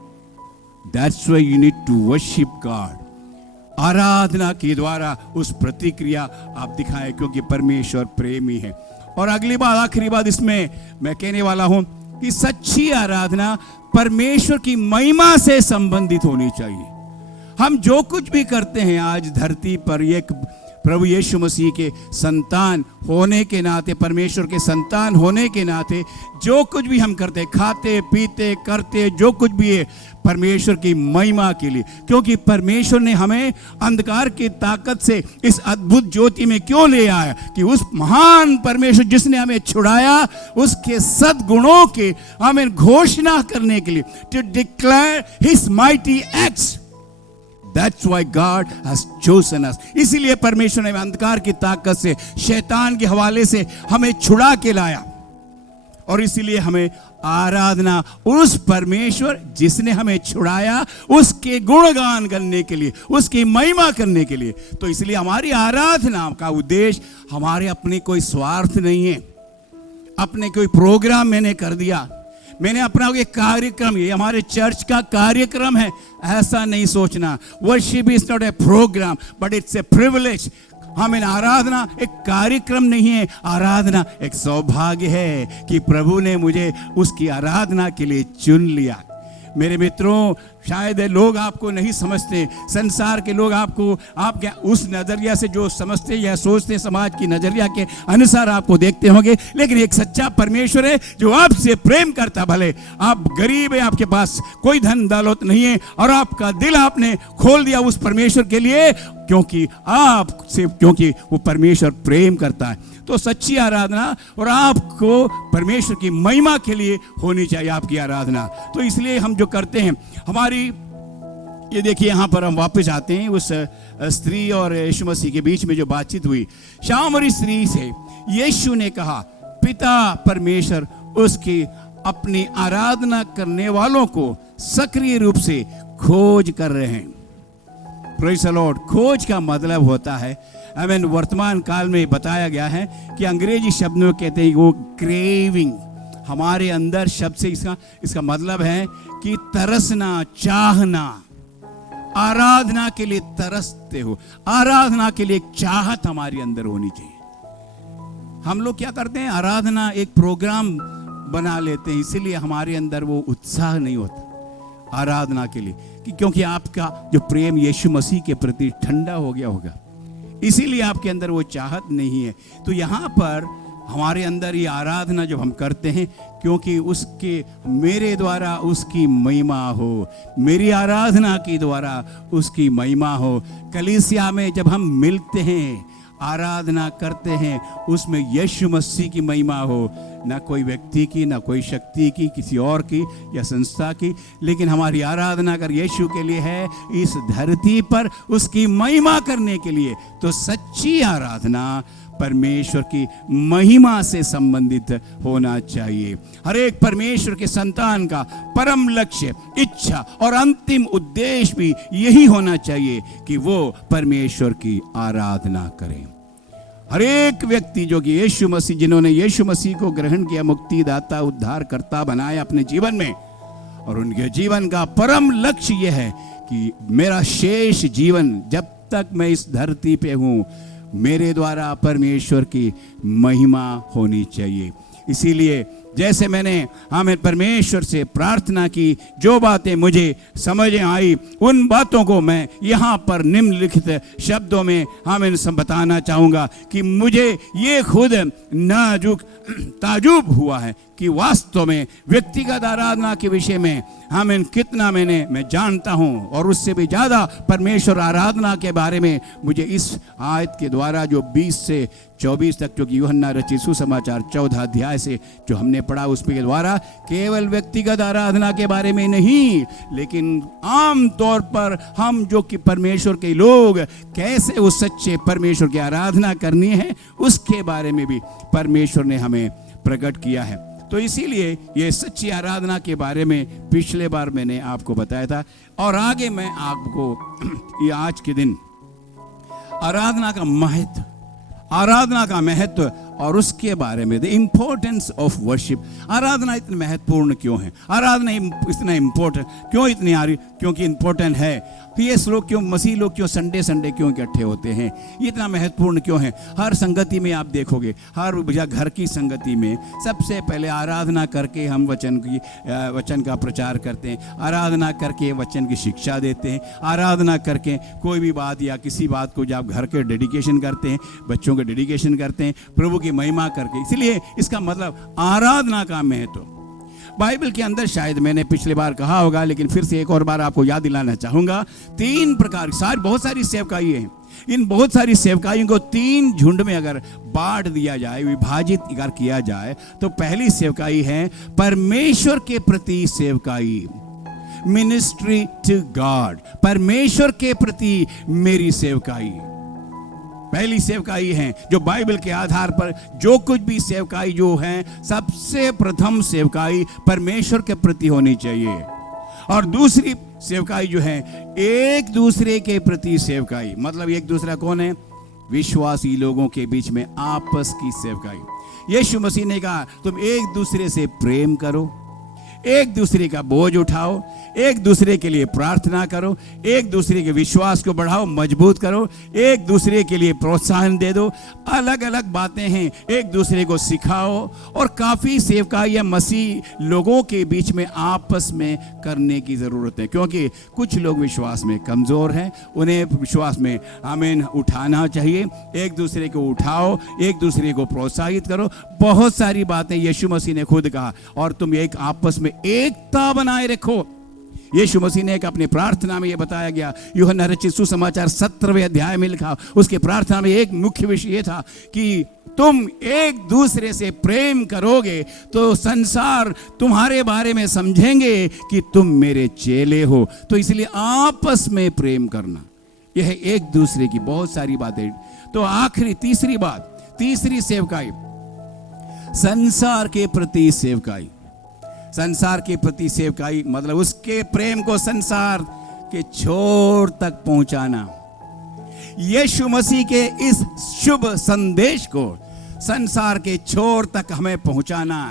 That's why you need to worship God। आराधना के द्वारा उस प्रतिक्रिया आप दिखाएं, क्योंकि परमेश्वर प्रेमी है। और अगली बात, आखिरी बात इसमें मैं कहने वाला हूं कि सच्ची आराधना परमेश्वर की महिमा से संबंधित होनी चाहिए। हम जो कुछ भी करते हैं आज धरती पर, एक प्रभु यीशु मसीह के संतान होने के नाते, परमेश्वर के संतान होने के नाते जो कुछ भी हम करते, खाते पीते करते, जो कुछ भी है परमेश्वर की महिमा के लिए। क्योंकि परमेश्वर ने हमें अंधकार की ताकत से इस अद्भुत ज्योति में क्यों ले आया, कि उस महान परमेश्वर जिसने हमें छुड़ाया, उसके सद्गुणों के हमें घोषणा करने के लिए, to declare his mighty acts. That's why God has chosen us। इसीलिए परमेश्वर ने अंधकार की ताकत से, शैतान के हवाले से हमें छुड़ा के लाया, और इसीलिए हमें आराधना उस परमेश्वर जिसने हमें छुड़ाया, उसके गुणगान करने के लिए, उसकी महिमा करने के लिए। तो इसलिए हमारी आराधना का उद्देश्य हमारे अपने कोई स्वार्थ नहीं है, अपने कोई प्रोग्राम मैंने कर दिया, मैंने अपना एक कार्यक्रम, ये हमारे चर्च का कार्यक्रम है, ऐसा नहीं सोचना। Worship is not a program but it's a privilege. हमें आराधना एक कार्यक्रम नहीं है, आराधना एक सौभाग्य है कि प्रभु ने मुझे उसकी आराधना के लिए चुन लिया। मेरे मित्रों, शायद लोग आपको नहीं समझते, संसार के लोग आपको आपके उस नजरिया से जो समझते या सोचते, समाज की नजरिया के अनुसार आपको देखते होंगे, लेकिन एक सच्चा परमेश्वर है जो आपसे प्रेम करता। भले आप गरीब है, आपके पास कोई धन दौलत नहीं है, और आपका दिल आपने खोल दिया उस परमेश्वर के लिए, क्योंकि वो परमेश्वर प्रेम करता है। तो सच्ची आराधना और आपको परमेश्वर की महिमा के लिए होनी चाहिए आपकी आराधना। तो इसलिए हम जो करते हैं, हमारी ये देखिए, यहाँ पर हम वापस आते हैं उस स्त्री और यीशु मसीह के बीच में जो बातचीत हुई। शामरी स्त्री से यीशु ने कहा, पिता परमेश्वर उसकी अपनी आराधना करने वालों को सक्रिय रूप से खोज कर रहे हैं। Praise the Lord. खोज का मतलब होता है, वर्तमान काल में बताया गया है कि अंग्रेजी शब्द में कहते हैं वो क्रेविंग। हमारे अंदर शब्द से इसका मतलब है कि तरसना, चाहना। आराधना के लिए तरसते हो, आराधना के लिए एक चाहत हमारे अंदर होनी चाहिए। हम लोग क्या करते हैं, आराधना एक प्रोग्राम बना लेते हैं, इसीलिए हमारे अंदर वो उत्साह नहीं होता आराधना के लिए, क्योंकि आपका जो प्रेम यीशु मसीह के प्रति ठंडा हो गया होगा, इसीलिए आपके अंदर वो चाहत नहीं है। तो यहाँ पर हमारे अंदर ये आराधना जब हम करते हैं, क्योंकि उसके मेरे द्वारा उसकी महिमा हो, मेरी आराधना के द्वारा उसकी महिमा हो। कलीसिया में जब हम मिलते हैं, आराधना करते हैं, उसमें यीशु मसीह की महिमा हो, ना कोई व्यक्ति की, ना कोई शक्ति की, किसी और की या संस्था की, लेकिन हमारी आराधना अगर यीशु के लिए है, इस धरती पर उसकी महिमा करने के लिए, तो सच्ची आराधना परमेश्वर की महिमा से संबंधित होना चाहिए। हर एक परमेश्वर के संतान का परम लक्ष्य, इच्छा और अंतिम उद्देश्य भी यही होना चाहिए कि वो परमेश्वर की आराधना करें। हर एक व्यक्ति जो कि यीशु मसीह, जिन्होंने यीशु मसीह को ग्रहण किया, मुक्तिदाता उद्धारकर्ता बनाया अपने जीवन में, और उनके जीवन का परम लक्ष्य यह है कि मेरा शेष जीवन जब तक मैं इस धरती पे हूं, मेरे द्वारा परमेश्वर की महिमा होनी चाहिए। इसीलिए जैसे मैंने परमेश्वर से प्रार्थना की, जो बातें मुझे समझ आई, उन बातों को मैं यहाँ पर निम्नलिखित शब्दों में बताना चाहूँगा कि मुझे ये खुद नाजुक ताजुब हुआ है कि वास्तव में व्यक्तिगत आराधना के विषय में कितना मैं जानता हूँ, और उससे भी ज़्यादा परमेश्वर आराधना के बारे में मुझे इस आयत के द्वारा जो 20 से 24 तक, जो कि यूहन्ना रचित सुसमाचार 14 अध्याय से जो हमने पढ़ा, उसके द्वारा केवल व्यक्तिगत आराधना के बारे में नहीं, लेकिन आम तौर पर हम जो कि परमेश्वर के लोग कैसे उस सच्चे परमेश्वर की आराधना करनी है, उसके बारे में भी परमेश्वर ने हमें प्रकट किया है। तो इसीलिए ये सच्ची आराधना के बारे में पिछले बार मैंने आपको बताया था, और आगे मैं आपको ये आज के दिन आराधना का महत्व और उसके बारे में, द इम्पोर्टेंस ऑफ वर्शिप। आराधना इतनी महत्वपूर्ण क्यों है, आराधना इतना इम्पोर्टेंट क्यों, क्योंकि इम्पोर्टेंट है। ये लोग क्यों, मसीह लोग क्यों संडे क्यों इकट्ठे होते हैं, ये इतना महत्वपूर्ण क्यों है। हर संगति में आप देखोगे, हर घर की संगति में सबसे पहले आराधना करके हम वचन का प्रचार करते हैं, आराधना करके वचन की शिक्षा देते हैं, आराधना करके कोई भी बात या किसी बात को जब घर के डेडिकेशन करते हैं, बच्चों के डेडिकेशन करते हैं, प्रभु की महिमा करके। इसलिए इसका मतलब आराधना का महत्व बाइबल के अंदर, शायद मैंने पिछले बार कहा होगा, लेकिन फिर से एक और बार आपको याद दिलाना चाहूंगा। 3 प्रकार, बहुत सारी सेवकाई है। इन बहुत सारी सेवकाइयों को 3 झुंड में अगर बांट दिया जाए, विभाजित अगर किया जाए, तो पहली सेवकाई है परमेश्वर के प्रति सेवकाई, मिनिस्ट्री टू गॉड। परमेश्वर के प्रति मेरी सेवकाई पहली सेवकाई है, जो बाइबल के आधार पर जो कुछ भी सेवकाई जो है, सबसे प्रथम सेवकाई परमेश्वर के प्रति होनी चाहिए। और दूसरी सेवकाई जो है एक दूसरे के प्रति सेवकाई, मतलब एक दूसरा कौन है, विश्वासी लोगों के बीच में आपस की सेवकाई। यीशु मसीह ने कहा तुम एक दूसरे से प्रेम करो, एक दूसरे का बोझ उठाओ, एक दूसरे के लिए प्रार्थना करो, एक दूसरे के विश्वास को बढ़ाओ, मजबूत करो, एक दूसरे के लिए प्रोत्साहन दे दो। अलग अलग बातें हैं, एक दूसरे को सिखाओ। और काफ़ी सेवकाइयाँ मसीह लोगों के बीच में आपस में करने की ज़रूरत है, क्योंकि कुछ लोग विश्वास में कमज़ोर हैं, उन्हें विश्वास में उठाना चाहिए। एक दूसरे को उठाओ, एक दूसरे को प्रोत्साहित करो। बहुत सारी बातें यीशु मसीह ने खुद कहा, और तुम एक आपस में एकता बनाए रखो। यीशु मसीह ने एक अपनी प्रार्थना में यह बताया गया, यूहन्ना रचित सुसमाचार 17वें अध्याय में लिखा, उसके प्रार्थना में एक मुख्य विषय यह था कि तुम एक दूसरे से प्रेम करोगे तो संसार तुम्हारे बारे में समझेंगे कि तुम मेरे चेले हो। तो इसलिए आपस में प्रेम करना, यह एक दूसरे की बहुत सारी बातें। तो आखिरी तीसरी सेवकाई, संसार के प्रति सेवकाई। संसार के प्रति सेवकाई मतलब उसके प्रेम को संसार के छोर तक पहुंचाना। यीशु मसीह के इस शुभ संदेश को संसार के छोर तक हमें पहुंचाना।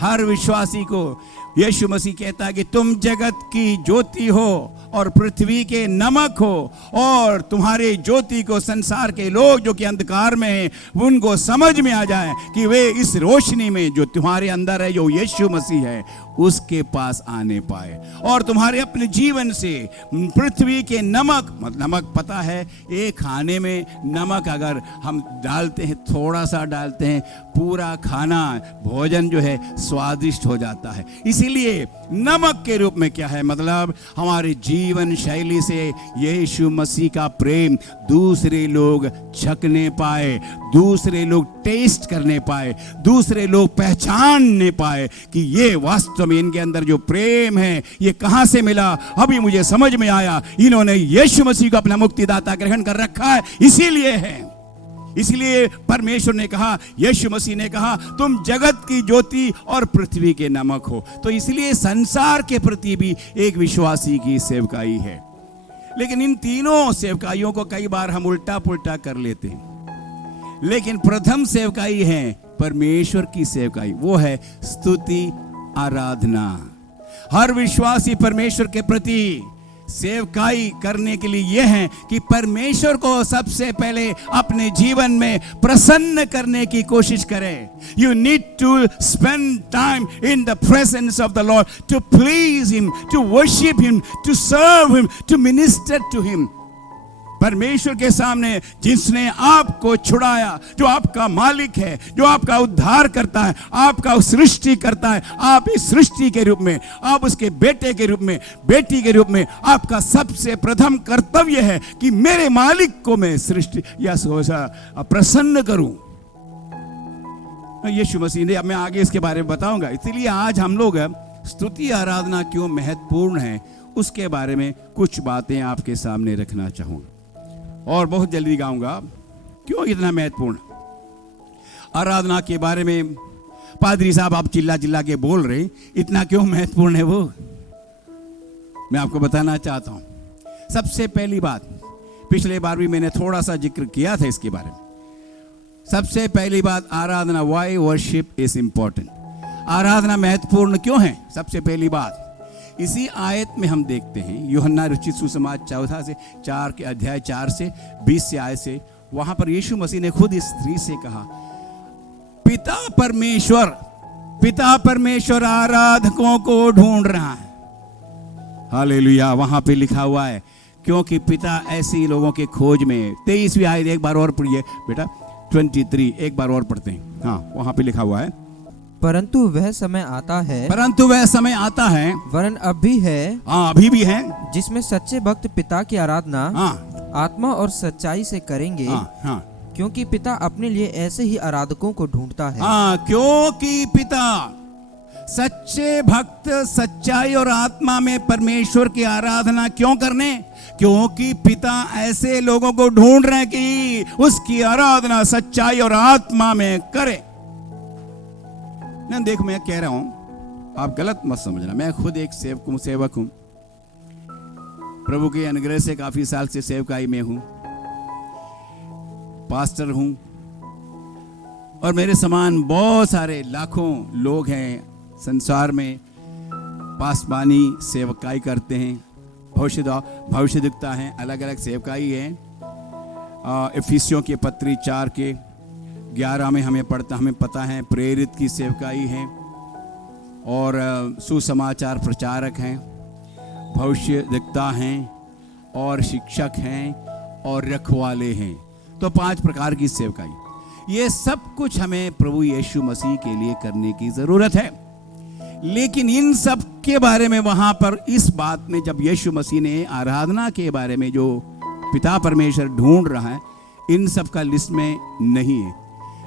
हर विश्वासी को यीशु मसीह कहता है कि तुम जगत की ज्योति हो और पृथ्वी के नमक हो, और तुम्हारे ज्योति को संसार के लोग जो कि अंधकार में हैं, उनको समझ में आ जाए कि वे इस रोशनी में जो तुम्हारे अंदर है, जो यीशु मसीह है, उसके पास आने पाए। और तुम्हारे अपने जीवन से पृथ्वी के नमक, मतलब नमक पता है, एक खाने में नमक अगर हम डालते हैं, थोड़ा सा डालते हैं, पूरा खाना भोजन जो है स्वादिष्ट हो जाता है। इसीलिए नमक के रूप में क्या है, मतलब हमारे जीवन शैली से यीशु मसीह का प्रेम दूसरे लोग छकने पाए, दूसरे लोग टेस्ट करने पाए, दूसरे लोग पहचानने पाए कि ये वास्तव में इनके अंदर जो प्रेम है ये कहां से मिला। अभी मुझे समझ में आया, इन्होंने यीशु मसीह को अपना मुक्तिदाता ग्रहण कर रखा है, इसीलिए है। इसलिए परमेश्वर ने कहा, यीशु मसीह ने कहा, तुम जगत की ज्योति और पृथ्वी के नमक हो। तो इसलिए संसार के प्रति भी एक विश्वासी की सेवकाई है। लेकिन इन तीनों सेवकाइयों को कई बार हम उल्टा पुल्टा कर लेते हैं। लेकिन प्रथम सेवकाई है परमेश्वर की सेवकाई, वो है स्तुति आराधना। हर विश्वासी परमेश्वर के प्रति सेवकाई करने के लिए यह है कि परमेश्वर को सबसे पहले अपने जीवन में प्रसन्न करने की कोशिश करें। You need to spend time in the presence of the Lord, to please him, to worship him, to serve him, to minister to him. परमेश्वर के सामने जिसने आपको छुड़ाया, जो आपका मालिक है, जो आपका उद्धार करता है, आपका सृष्टि करता है, आप इस सृष्टि के रूप में, आप उसके बेटे के रूप में, बेटी के रूप में, आपका सबसे प्रथम कर्तव्य है कि मेरे मालिक को मैं सृष्टि या प्रसन्न करूं। यीशु मसीह ने, अब मैं आगे इसके बारे में बताऊंगा। इसलिए आज हम लोग स्तुति आराधना क्यों महत्वपूर्ण है उसके बारे में कुछ बातें आपके सामने रखना चाहूंगा और बहुत जल्दी गाऊंगा। क्यों इतना महत्वपूर्ण आराधना के बारे में पादरी साहब आप चिल्ला चिल्ला के बोल रहे, इतना क्यों महत्वपूर्ण है वो मैं आपको बताना चाहता हूं। सबसे पहली बात, पिछले बार भी मैंने थोड़ा सा जिक्र किया था इसके बारे में। सबसे पहली बात, आराधना, वाई वर्शिप इज इंपॉर्टेंट। आराधना महत्वपूर्ण क्यों है? सबसे पहली बात, इसी आयत में हम देखते हैं, यूहन्ना रचित सुसमाचार 4 के अध्याय 4 से 20 से आयत से, वहां पर यीशु मसीह ने खुद इस स्त्री से कहा, पिता परमेश्वर आराधकों को ढूंढ रहा है। हालेलुया। वहां पे लिखा हुआ है, क्योंकि पिता ऐसे लोगों के खोज में। 23वीं आयत एक बार और पढ़िए बेटा, 23 एक बार और पढ़ते हैं। हाँ, वहां पे लिखा हुआ है, परंतु वह समय आता है, वरन अब भी है, हाँ अभी भी है, जिसमें सच्चे भक्त पिता की आराधना हाँ आत्मा और सच्चाई से करेंगे। हाँ, क्योंकि पिता अपने लिए ऐसे ही आराधकों को ढूंढता है। हाँ, क्योंकि पिता सच्चे भक्त सच्चाई और आत्मा में परमेश्वर की आराधना क्यों करने? क्योंकि पिता ऐसे लोगों को ढूंढ रहे हैं कि उसकी आराधना सच्चाई और आत्मा में करे। देख, मैं कह रहा हूं, आप गलत मत समझना, मैं खुद एक सेवक हूं। प्रभु के अनुग्रह से काफी साल से सेवकाई में हूं, पास्टर हूं, और मेरे समान बहुत सारे लाखों लोग हैं संसार में, पासबानी सेवकाई करते हैं, भविष्य दिखता है, अलग अलग सेवकाई है। इफिसियों के पत्री 4 के 11 में हमें पता है प्रेरित की सेवकाई है, और सुसमाचार प्रचारक हैं, भविष्य दिखता हैं, और शिक्षक हैं, और रखवाले हैं। तो 5 प्रकार की सेवकाई। ये सब कुछ हमें प्रभु यीशु मसीह के लिए करने की जरूरत है। लेकिन इन सब के बारे में वहां पर इस बात में, जब यीशु मसीह ने आराधना के बारे में जो पिता परमेश्वर ढूंढ रहा है, इन सब का लिस्ट में नहीं है।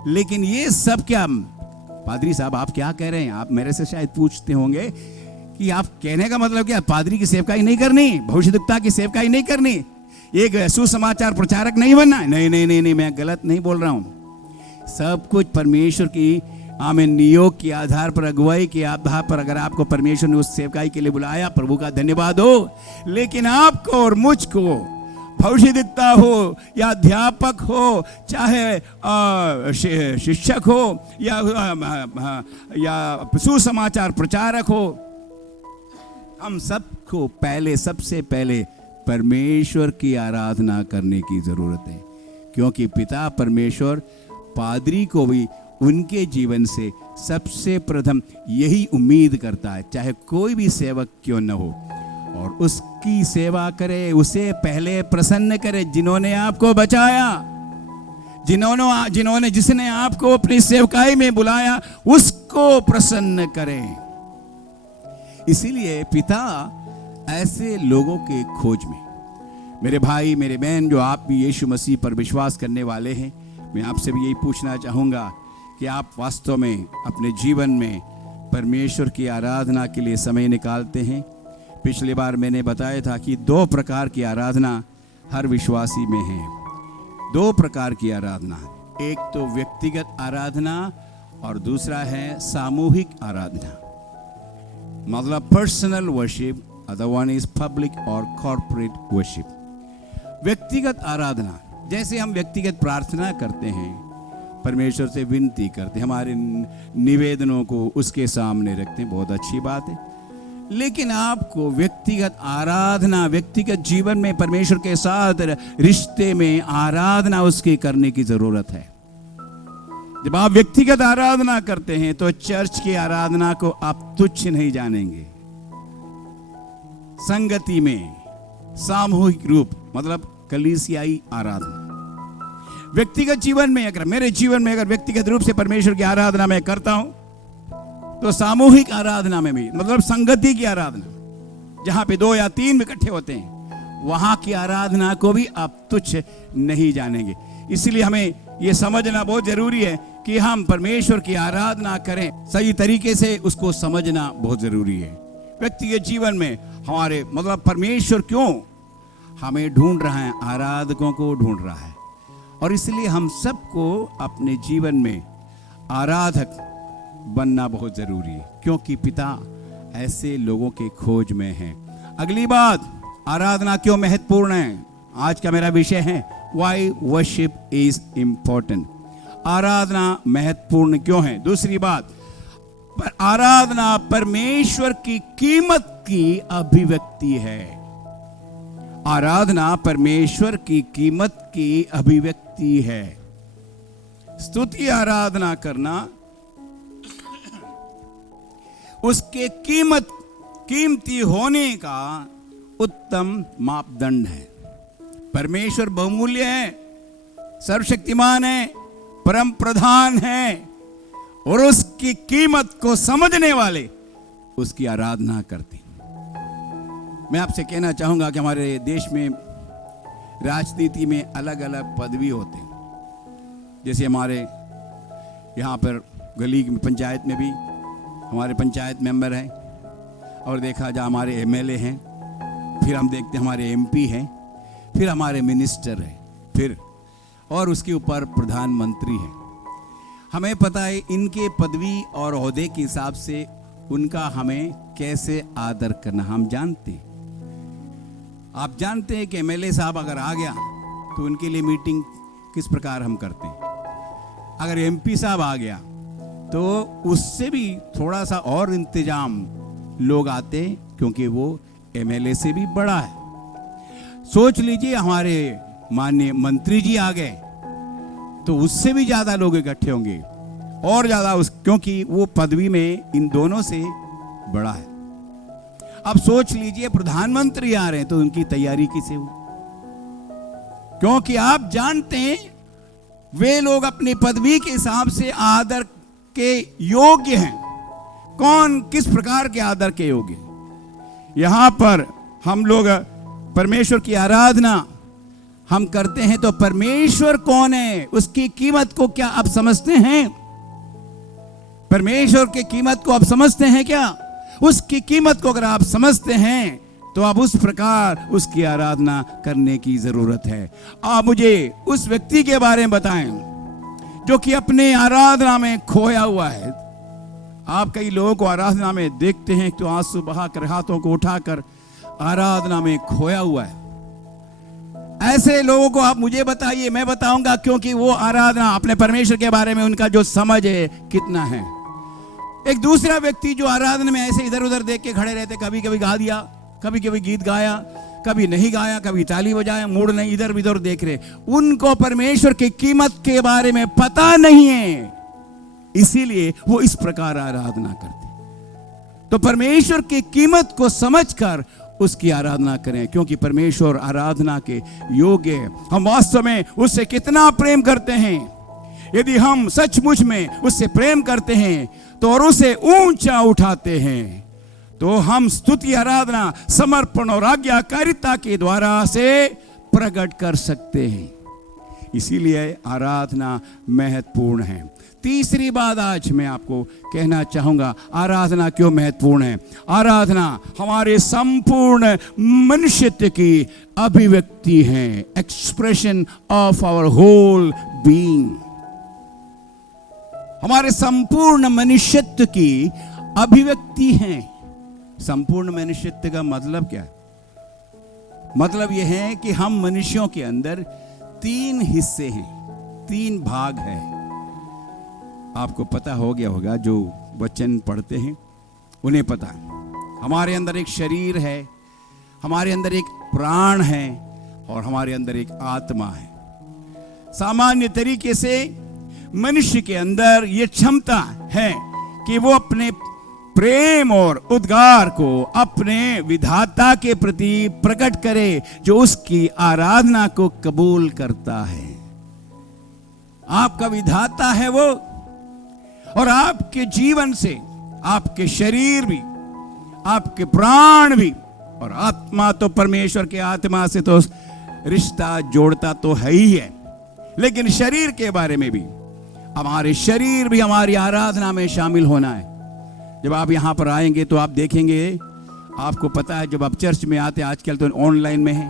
लेकिन ये सब क्या, पादरी साहब आप क्या कह रहे हैं? आप मेरे से शायद पूछते होंगे कि आप कहने का मतलब क्या, पादरी की सेवकाई नहीं करनी, भविष्यद्वक्ता की सेवकाई नहीं करनी, एक सुसमाचार प्रचारक नहीं बनना? नहीं, मैं गलत नहीं बोल रहा हूं। सब कुछ परमेश्वर की आमीन नियोग के आधार पर, अगुवाई के आधार पर, अगर आपको परमेश्वर ने उस सेवकाई के लिए बुलाया, प्रभु का धन्यवाद हो। लेकिन आपको और मुझको भविष्यद्वक्ता हो या अध्यापक हो, चाहे शिक्षक हो या सुसमाचार प्रचारक हो, हम सबको सबसे पहले परमेश्वर की आराधना करने की जरूरत है। क्योंकि पिता परमेश्वर पादरी को भी उनके जीवन से सबसे प्रथम यही उम्मीद करता है, चाहे कोई भी सेवक क्यों न हो, और उसकी सेवा करे, उसे पहले प्रसन्न करे जिन्होंने आपको बचाया, जिसने आपको अपनी सेवकाई में बुलाया, उसको प्रसन्न करें। इसीलिए पिता ऐसे लोगों के खोज में, मेरे भाई मेरे बहन जो आप भी यीशु मसीह पर विश्वास करने वाले हैं, मैं आपसे भी यही पूछना चाहूँगा कि आप वास्तव में अपने जीवन में परमेश्वर की आराधना के लिए समय निकालते हैं। पिछली बार मैंने बताया था कि 2 प्रकार की आराधना हर विश्वासी में है। 2 प्रकार की आराधना, एक तो व्यक्तिगत आराधना और दूसरा है सामूहिक आराधना, मतलब personal worship, other one is public और कॉर्पोरेट वर्शिप। व्यक्तिगत आराधना, जैसे हम व्यक्तिगत प्रार्थना करते हैं, परमेश्वर से विनती करते हैं, हमारे निवेदनों को उसके सामने रखते हैं, बहुत अच्छी बात है। लेकिन आपको व्यक्तिगत आराधना, व्यक्तिगत जीवन में परमेश्वर के साथ रिश्ते में आराधना उसकी करने की जरूरत है। जब आप व्यक्तिगत आराधना करते हैं तो चर्च की आराधना को आप तुच्छ नहीं जानेंगे। संगति में सामूहिक रूप, मतलब कलीसियाई आराधना। व्यक्तिगत जीवन में अगर, मेरे जीवन में अगर व्यक्तिगत रूप से परमेश्वर की आराधना मैं करता हूं, तो सामूहिक आराधना में भी, मतलब संगति की आराधना, जहां पे 2 या 3 इकट्ठे होते हैं, वहां की आराधना को भी आप तुच्छ नहीं जानेंगे। इसलिए हमें यह समझना बहुत जरूरी है कि हम परमेश्वर की आराधना करें, सही तरीके से उसको समझना बहुत जरूरी है। व्यक्तिगत जीवन में हमारे, मतलब परमेश्वर क्यों हमें ढूंढ रहा है, आराधकों को ढूंढ रहा है, और इसलिए हम सबको अपने जीवन में आराधक बनना बहुत जरूरी है, क्योंकि पिता ऐसे लोगों के खोज में है। अगली बात, आराधना क्यों महत्वपूर्ण है, आज का मेरा विषय है व्हाई वर्शिप इज इंपॉर्टेंट। आराधना महत्वपूर्ण क्यों है। दूसरी बात, पर आराधना परमेश्वर की कीमत की अभिव्यक्ति है। आराधना परमेश्वर की कीमत की अभिव्यक्ति है। स्तुति आराधना करना उसके कीमती होने का उत्तम मापदंड है। परमेश्वर बहुमूल्य है, सर्वशक्तिमान है, परम प्रधान है, और उसकी कीमत को समझने वाले उसकी आराधना करते। मैं आपसे कहना चाहूंगा कि हमारे देश में राजनीति में अलग अलग पदवी होते हैं। जैसे हमारे यहाँ पर गली में, पंचायत में भी हमारे पंचायत मेंबर हैं, और देखा जा हमारे एमएलए हैं, फिर हम देखते हैं हमारे एमपी हैं, फिर हमारे मिनिस्टर हैं, फिर और उसके ऊपर प्रधानमंत्री हैं। हमें पता है इनके पदवी और ओहदे के हिसाब से उनका हमें कैसे आदर करना हम जानते हैं। आप जानते हैं कि एमएलए साहब अगर आ गया तो उनके लिए मीटिंग किस प्रकार हम करते हैं। अगर एमपी साहब आ गया तो उससे भी थोड़ा सा और इंतजाम लोग आते हैं, क्योंकि वो एमएलए से भी बड़ा है। सोच लीजिए हमारे माननीय मंत्री जी आ गए तो उससे भी ज्यादा लोग इकट्ठे होंगे, और ज्यादा क्योंकि वो पदवी में इन दोनों से बड़ा है। अब सोच लीजिए प्रधानमंत्री आ रहे हैं तो उनकी तैयारी किसे हो, क्योंकि आप जानते हैं वे लोग अपनी पदवी के हिसाब से आदर के योग्य हैं। कौन किस प्रकार के आदर के योग्य? यहां पर हम लोग परमेश्वर की आराधना हम करते हैं तो परमेश्वर कौन है, उसकी कीमत को क्या आप समझते हैं? परमेश्वर की कीमत को आप समझते हैं क्या? उसकी कीमत को अगर आप समझते हैं तो आप उस प्रकार उसकी आराधना करने की जरूरत है। आप मुझे उस व्यक्ति के बारे में बताएं जो कि अपने आराधना में खोया हुआ है। आप कई लोगों को आराधना में देखते हैं तो आंसू बहाकर, हाथों को उठाकर आराधना में खोया हुआ है। ऐसे लोगों को आप मुझे बताइए, मैं बताऊंगा, क्योंकि वो आराधना अपने परमेश्वर के बारे में उनका जो समझ है कितना है। एक दूसरा व्यक्ति जो आराधना में ऐसे इधर उधर देख के खड़े रहते, कभी कभी गा दिया, कभी कभी गीत गाया, कभी नहीं गाया, कभी ताली बजाया, मूड नहीं, इधर उधर देख रहे, उनको परमेश्वर की कीमत के बारे में पता नहीं है। इसीलिए वो इस प्रकार आराधना करते। तो परमेश्वर की कीमत को समझकर उसकी आराधना करें, क्योंकि परमेश्वर आराधना के योग्य है। हम वास्तव में उससे कितना प्रेम करते हैं। यदि हम सचमुच में उससे प्रेम करते हैं तो और उसे ऊंचा उठाते हैं तो हम स्तुति, आराधना, समर्पण और आज्ञाकारिता के द्वारा से प्रकट कर सकते हैं। इसीलिए आराधना महत्वपूर्ण है। तीसरी बात आज मैं आपको कहना चाहूंगा, आराधना क्यों महत्वपूर्ण है। आराधना हमारे संपूर्ण मनुष्यत्व की अभिव्यक्ति है, expression of our whole being. हमारे संपूर्ण मनुष्यत्व की अभिव्यक्ति है। संपूर्ण मनुष्यत्व का मतलब क्या है? मतलब यह है कि हम मनुष्यों के अंदर 3 हिस्से हैं, 3 भाग हैं। आपको पता हो गया होगा, जो वचन पढ़ते हैं उन्हें पता है। हमारे अंदर एक शरीर है, हमारे अंदर एक प्राण है और हमारे अंदर एक आत्मा है। सामान्य तरीके से मनुष्य के अंदर यह क्षमता है कि वो अपने प्रेम और उद्गार को अपने विधाता के प्रति प्रकट करे, जो उसकी आराधना को कबूल करता है। आपका विधाता है वो, और आपके जीवन से आपके शरीर भी, आपके प्राण भी और आत्मा, तो परमेश्वर के आत्मा से तो रिश्ता जोड़ता तो है ही है, लेकिन शरीर के बारे में भी, हमारे शरीर भी हमारी आराधना में शामिल होना है। जब आप यहां पर आएंगे तो आप देखेंगे, आपको पता है जब आप चर्च में आते, आजकल तो ऑनलाइन में है,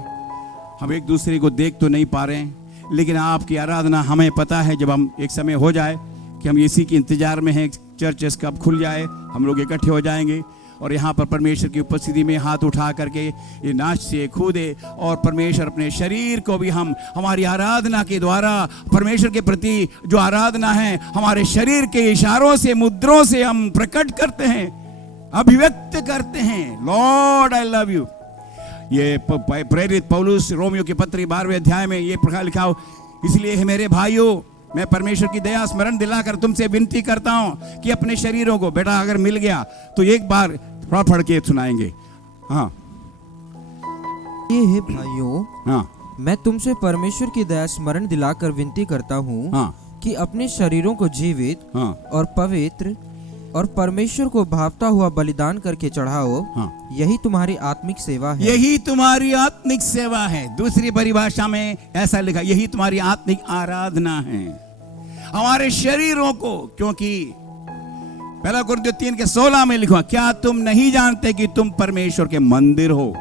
हम एक दूसरे को देख तो नहीं पा रहे हैं, लेकिन आपकी आराधना हमें पता है। जब हम एक समय हो जाए कि हम इसी के इंतजार में हैं, चर्चेस कब खुल जाए, हम लोग इकट्ठे हो जाएंगे और यहाँ पर परमेश्वर की उपस्थिति में हाथ उठा करके ये नाचे कूदे, और परमेश्वर अपने शरीर को भी हम हमारी आराधना के द्वारा परमेश्वर के प्रति जो आराधना है हमारे शरीर के इशारों से, मुद्रों से हम प्रकट करते हैं, अभिव्यक्त करते हैं। Lord I love you. ये प्रेरित पौलुस रोमियो के पत्र 12वें अध्याय में ये प्रकार लिखा हो, इसलिए है मेरे भाइयों, मैं परमेश्वर की दया स्मरण दिलाकर तुमसे विनती करता हूं कि अपने शरीरों को, बेटा अगर मिल गया तो एक बार थोड़ा पढ़ के सुनाएंगे। हाँ, ये है भाइयों, हाँ, मैं तुमसे परमेश्वर की दया स्मरण दिलाकर विनती करता हूँ हाँ, कि अपने शरीरों को जीवित हाँ, और पवित्र और परमेश्वर को भावता हुआ बलिदान करके चढ़ाओ। हाँ। यही तुम्हारी आत्मिक सेवा है। यही तुम्हारी आत्मिक सेवा है। दूसरी परिभाषा में ऐसा लिखा, यही तुम्हारी आत्मिक आराधना है। हमारे शरीरों को, क्योंकि 1 कुरिन्थियों 3:16 में लिखा, क्या तुम नहीं जानते कि तुम परमेश्वर के मंदिर हो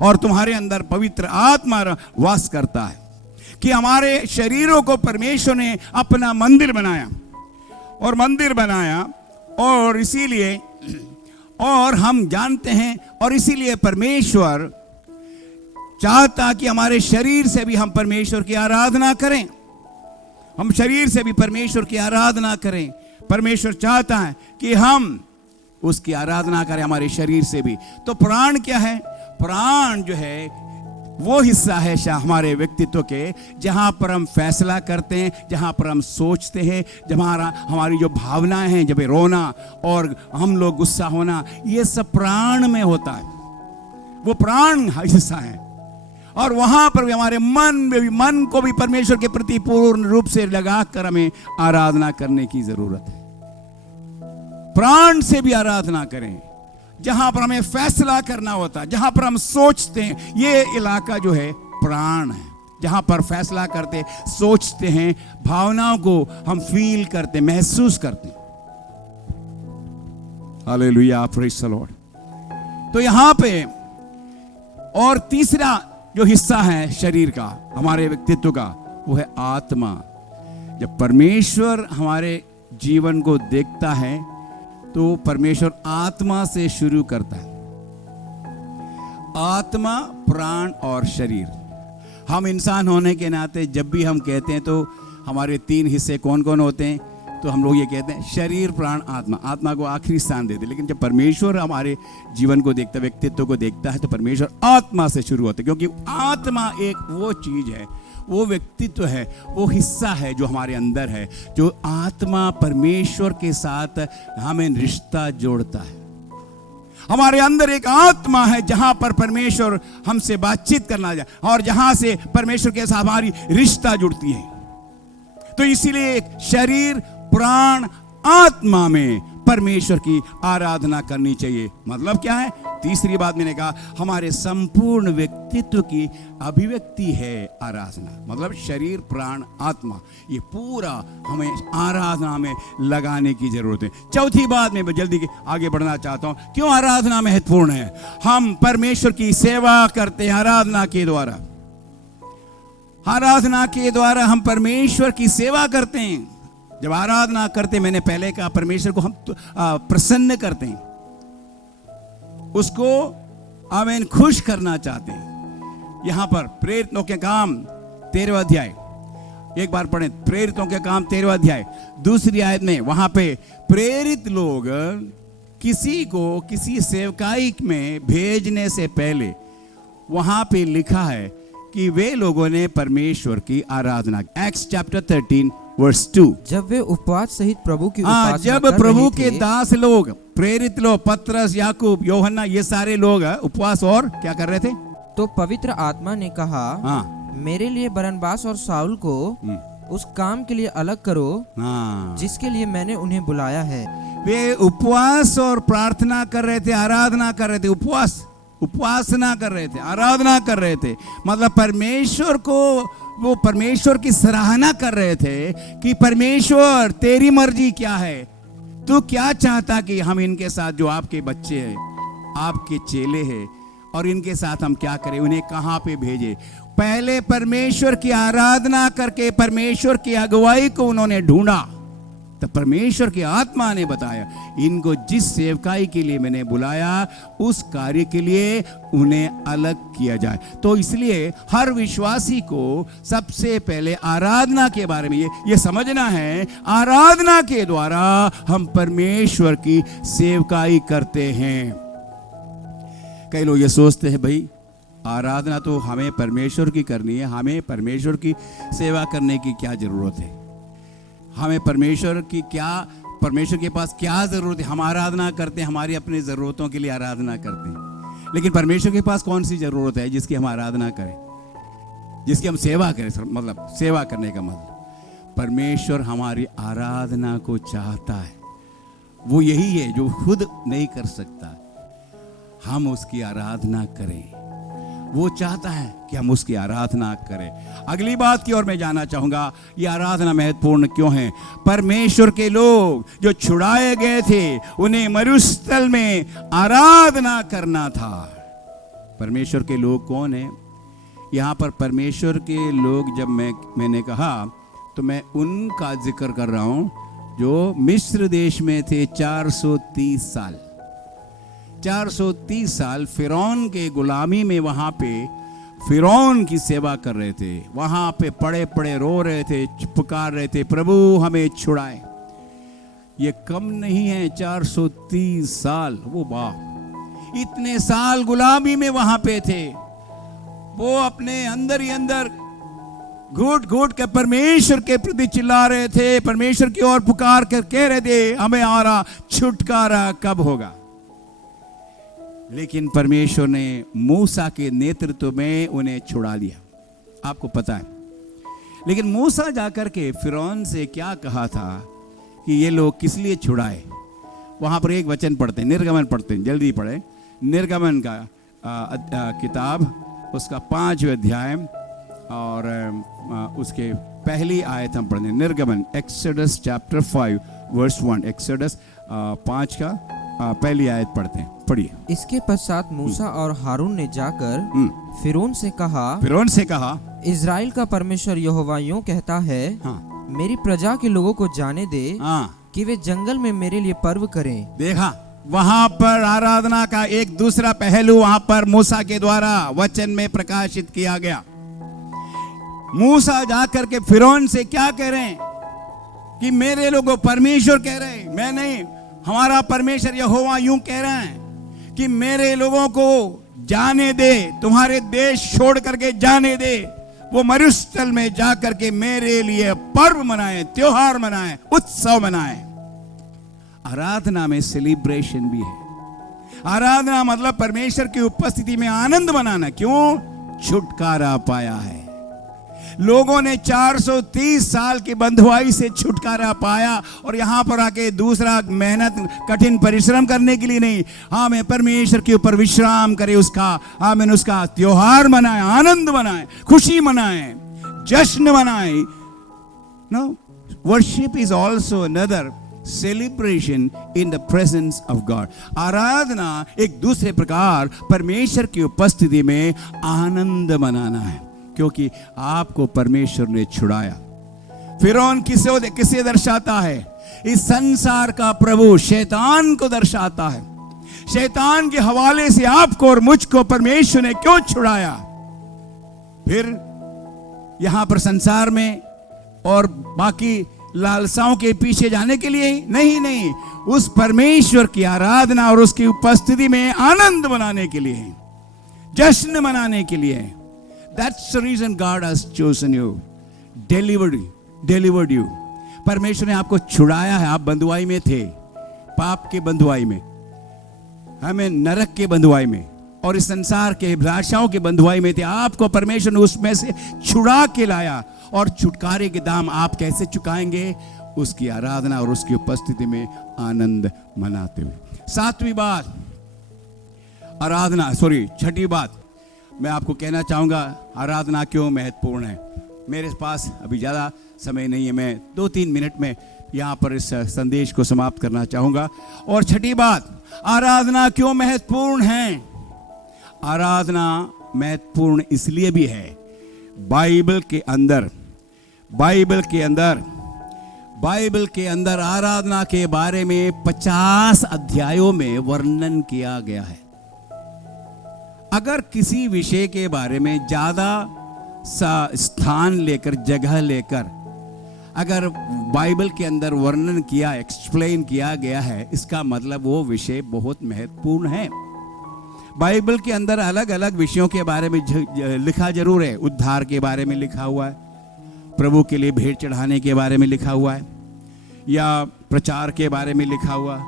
और तुम्हारे अंदर पवित्र आत्मा वास करता है। कि हमारे शरीरों को परमेश्वर ने अपना मंदिर बनाया और इसीलिए, और हम जानते हैं, और इसीलिए परमेश्वर चाहता कि हमारे शरीर से भी हम परमेश्वर की आराधना करें। हम शरीर से भी परमेश्वर की आराधना करें। परमेश्वर चाहता है कि हम उसकी आराधना करें हमारे शरीर से भी। तो प्राण क्या है? प्राण जो है वो हिस्सा है हमारे व्यक्तित्व के, जहां पर हम फैसला करते हैं, जहां पर हम सोचते हैं, जहाँ हमारी जो भावनाएं हैं, जब रोना और हम लोग गुस्सा होना, ये सब प्राण में होता है। वो प्राण हिस्सा है। और वहां पर भी हमारे मन को भी परमेश्वर के प्रति पूर्ण रूप से लगाकर हमें आराधना करने की जरूरत है। प्राण से भी आराधना करें। जहां पर हमें फैसला करना होता है, जहां पर हम सोचते हैं, ये इलाका जो है प्राण है। जहां पर फैसला करते, सोचते हैं, भावनाओं को हम फील करते, महसूस करते हैं। Hallelujah, praise the Lord. तो यहां पे और तीसरा जो हिस्सा है शरीर का, हमारे व्यक्तित्व का, वो है आत्मा। जब परमेश्वर हमारे जीवन को देखता है तो परमेश्वर आत्मा से शुरू करता है। आत्मा, प्राण और शरीर। हम इंसान होने के नाते जब भी हम कहते हैं तो हमारे 3 हिस्से कौन कौन होते हैं? तो हम लोग ये कहते हैं शरीर, प्राण, आत्मा। आत्मा को आखिरी स्थान देते, लेकिन जब परमेश्वर हमारे जीवन को देखता, व्यक्तित्व को देखता है, तो परमेश्वर आत्मा से शुरू होता है, क्योंकि आत्मा एक वो चीज है, वो व्यक्तित्व है, वो हिस्सा है जो हमारे अंदर है, जो आत्मा परमेश्वर के साथ हमें रिश्ता जोड़ता है। हमारे अंदर एक आत्मा है जहां पर परमेश्वर हमसे बातचीत करना जाए और जहां से परमेश्वर के साथ हमारी रिश्ता जुड़ती है। तो इसीलिए एक शरीर, प्राण, आत्मा में परमेश्वर की आराधना करनी चाहिए। मतलब क्या है? तीसरी बात मैंने कहा, हमारे संपूर्ण व्यक्तित्व की अभिव्यक्ति है आराधना। मतलब शरीर, प्राण, आत्मा, ये पूरा हमें आराधना में लगाने की जरूरत है। चौथी बात मैं जल्दी आगे बढ़ना चाहता हूं, क्यों आराधना महत्वपूर्ण है। हम परमेश्वर की सेवा करते हैं आराधना के द्वारा। आराधना के द्वारा हम परमेश्वर की सेवा करते हैं। जब आराधना करते, मैंने पहले कहा, परमेश्वर को हम प्रसन्न करते हैं, उसको आमीन खुश करना चाहते हैं। यहां पर प्रेरितों के काम 13वां अध्याय, एक बार पढ़ें, प्रेरितों के काम 13वां अध्याय 2री आयत में, वहां पे प्रेरित लोग किसी को किसी सेवकाई में भेजने से पहले वहां पे लिखा है कि वे लोगों ने परमेश्वर की आराधना। Acts chapter 13 verse 2। जब वे उपवास सहित प्रभु की उपासना जब कर प्रभु रहे के थे, दास लोग, प्रेरित लोग, पतरस, याकूब, यूहन्ना, ये सारे लोग उपवास और क्या कर रहे थे? तो पवित्र आत्मा ने कहा, हाँ, मेरे लिए बरनबास और शाऊल को उस काम के लिए अलग करो हाँ। जिसके लिए मैंने उन्हें बुलाया है। वे उपवास और प्रार्थना कर रहे थे, आराधना कर रहे थे। उपासना कर रहे थे, आराधना कर रहे थे। मतलब परमेश्वर को, वो परमेश्वर की सराहना कर रहे थे कि परमेश्वर तेरी मर्जी क्या है, तू क्या चाहता कि हम इनके साथ, जो आपके बच्चे हैं, आपके चेले हैं, और इनके साथ हम क्या करें, उन्हें कहां पे भेजे। पहले परमेश्वर की आराधना करके परमेश्वर की अगुवाई को उन्होंने ढूंढा, तो परमेश्वर की आत्मा ने बताया, इनको जिस सेवकाई के लिए मैंने बुलाया उस कार्य के लिए उन्हें अलग किया जाए। तो इसलिए हर विश्वासी को सबसे पहले आराधना के बारे में ये समझना है, आराधना के द्वारा हम परमेश्वर की सेवकाई करते हैं। कई लोग ये सोचते हैं, भाई आराधना तो हमें परमेश्वर की करनी है, हमें परमेश्वर की सेवा करने की क्या जरूरत है, हमें परमेश्वर के पास क्या जरूरत है। हम आराधना करते हैं, हमारी अपनी जरूरतों के लिए आराधना करते हैं, लेकिन परमेश्वर के पास कौन सी जरूरत है जिसकी हम आराधना करें, जिसकी हम सेवा करें। मतलब सेवा करने का मतलब, परमेश्वर हमारी आराधना को चाहता है। वो यही है जो खुद नहीं कर सकता, हम उसकी आराधना करें। वो चाहता है कि हम उसकी आराधना करें। अगली बात की ओर मैं जाना चाहूंगा, ये आराधना महत्वपूर्ण क्यों है। परमेश्वर के लोग जो छुड़ाए गए थे, उन्हें मरुस्थल में आराधना करना था। परमेश्वर के लोग कौन है यहां पर? परमेश्वर के लोग जब मैंने कहा तो मैं उनका जिक्र कर रहा हूं जो मिस्र देश में थे 430 साल। 430 साल फिरौन के गुलामी में वहां पे फिरौन की सेवा कर रहे थे, वहां पे पड़े पड़े रो रहे थे, पुकार रहे थे, प्रभु हमें छुड़ाए। ये कम नहीं है, 430 साल। वो बाप, इतने साल गुलामी में वहां पे थे। वो अपने अंदर ही अंदर घूट घूट के परमेश्वर के प्रति चिल्ला रहे थे, परमेश्वर की ओर पुकार कर कह रहे थे, हमें हमारा छुटकारा कब होगा। लेकिन परमेश्वर ने मूसा के नेतृत्व में उन्हें छुड़ा लिया, आपको पता है। लेकिन मूसा जाकर के फिरौन से क्या कहा था कि ये लोग किस लिए छुड़ाए। वहां पर एक वचन पढ़ते हैं, निर्गमन पढ़ते हैं, जल्दी पढ़े। निर्गमन का किताब, उसका 5वां अध्याय और उसके पहली आयत हम पढ़ते हैं। निर्गमन, एक्सोडस चैप्टर 5 वर्स 1। एक्सोडस 5 का पहली आयत पढ़ते हैं, पढ़िए। इसके पश्चात मूसा और हारून ने जाकर फिरौन से कहा, इज़राइल का परमेश्वर यहोवा यूं कहता है, हाँ, मेरी प्रजा के लोगों को जाने दे कि वे जंगल में मेरे लिए पर्व करें। देखा, वहां पर आराधना का एक दूसरा पहलू वहां पर मूसा के द्वारा वचन में प्रकाशित किया गया। मूसा जाकर के फिरौन से क्या कह रहे हैं कि मेरे लोगों, परमेश्वर कह रहे हैं, मैं नहीं, हमारा परमेश्वर यहोवा यूं कह रहा है कि मेरे लोगों को जाने दे, तुम्हारे देश छोड़ करके जाने दे, वो मरुस्थल में जाकर के मेरे लिए पर्व मनाएं, त्योहार मनाएं, उत्सव मनाएं। आराधना में सेलिब्रेशन भी है। आराधना मतलब परमेश्वर की उपस्थिति में आनंद मनाना। क्यों? छुटकारा पाया है। लोगों ने 430 साल की बंधुआई से छुटकारा पाया और यहां पर आके दूसरा मेहनत, कठिन परिश्रम करने के लिए नहीं, हमें परमेश्वर के ऊपर विश्राम करे, उसका हमें उसका त्योहार मनाए, आनंद मनाए, खुशी मनाए, जश्न मनाए। No, worship is also another celebration in the presence of God. आराधना एक दूसरे प्रकार परमेश्वर की उपस्थिति में आनंद मनाना है, क्योंकि आपको परमेश्वर ने छुड़ाया। फिरौन किसे दर्शाता है? इस संसार का प्रभु शैतान को दर्शाता है। शैतान के हवाले से आपको और मुझको परमेश्वर ने क्यों छुड़ाया? फिर यहां पर संसार में और बाकी लालसाओं के पीछे जाने के लिए नहीं, उस परमेश्वर की आराधना और उसकी उपस्थिति में आनंद मनाने के लिए, जश्न मनाने के लिए। That's the reason God has chosen you, delivered you. परमेश्वर ने आपको छुड़ाया है। आप बंधुआई में थे, पाप के बंधुआई में, हमें नरक के बंधुआई में और इस संसार के अभिलाषाओं के बंधुआई में थे। आपको परमेश्वर ने उसमें से छुड़ा के लाया और छुटकारे के दाम आप कैसे चुकाएंगे? उसकी आराधना और उसकी उपस्थिति में आनंद मनाते हुए। छठी बात मैं आपको कहना चाहूंगा, आराधना क्यों महत्वपूर्ण है। मेरे पास अभी ज़्यादा समय नहीं है, मैं 2-3 मिनट में यहाँ पर इस संदेश को समाप्त करना चाहूँगा। और छठी बात, आराधना क्यों महत्वपूर्ण है। आराधना महत्वपूर्ण इसलिए भी है, बाइबल के अंदर आराधना के बारे में 50 अध्यायों में वर्णन किया गया है। अगर किसी विषय के बारे में ज्यादा स्थान लेकर, जगह लेकर अगर बाइबल के अंदर वर्णन किया, एक्सप्लेन किया गया है, इसका मतलब वो विषय बहुत महत्वपूर्ण है। बाइबल के अंदर अलग अलग विषयों के बारे में लिखा जरूर है। उद्धार के बारे में लिखा हुआ है, प्रभु के लिए भेंट चढ़ाने के बारे में लिखा हुआ है, या प्रचार के बारे में लिखा हुआ,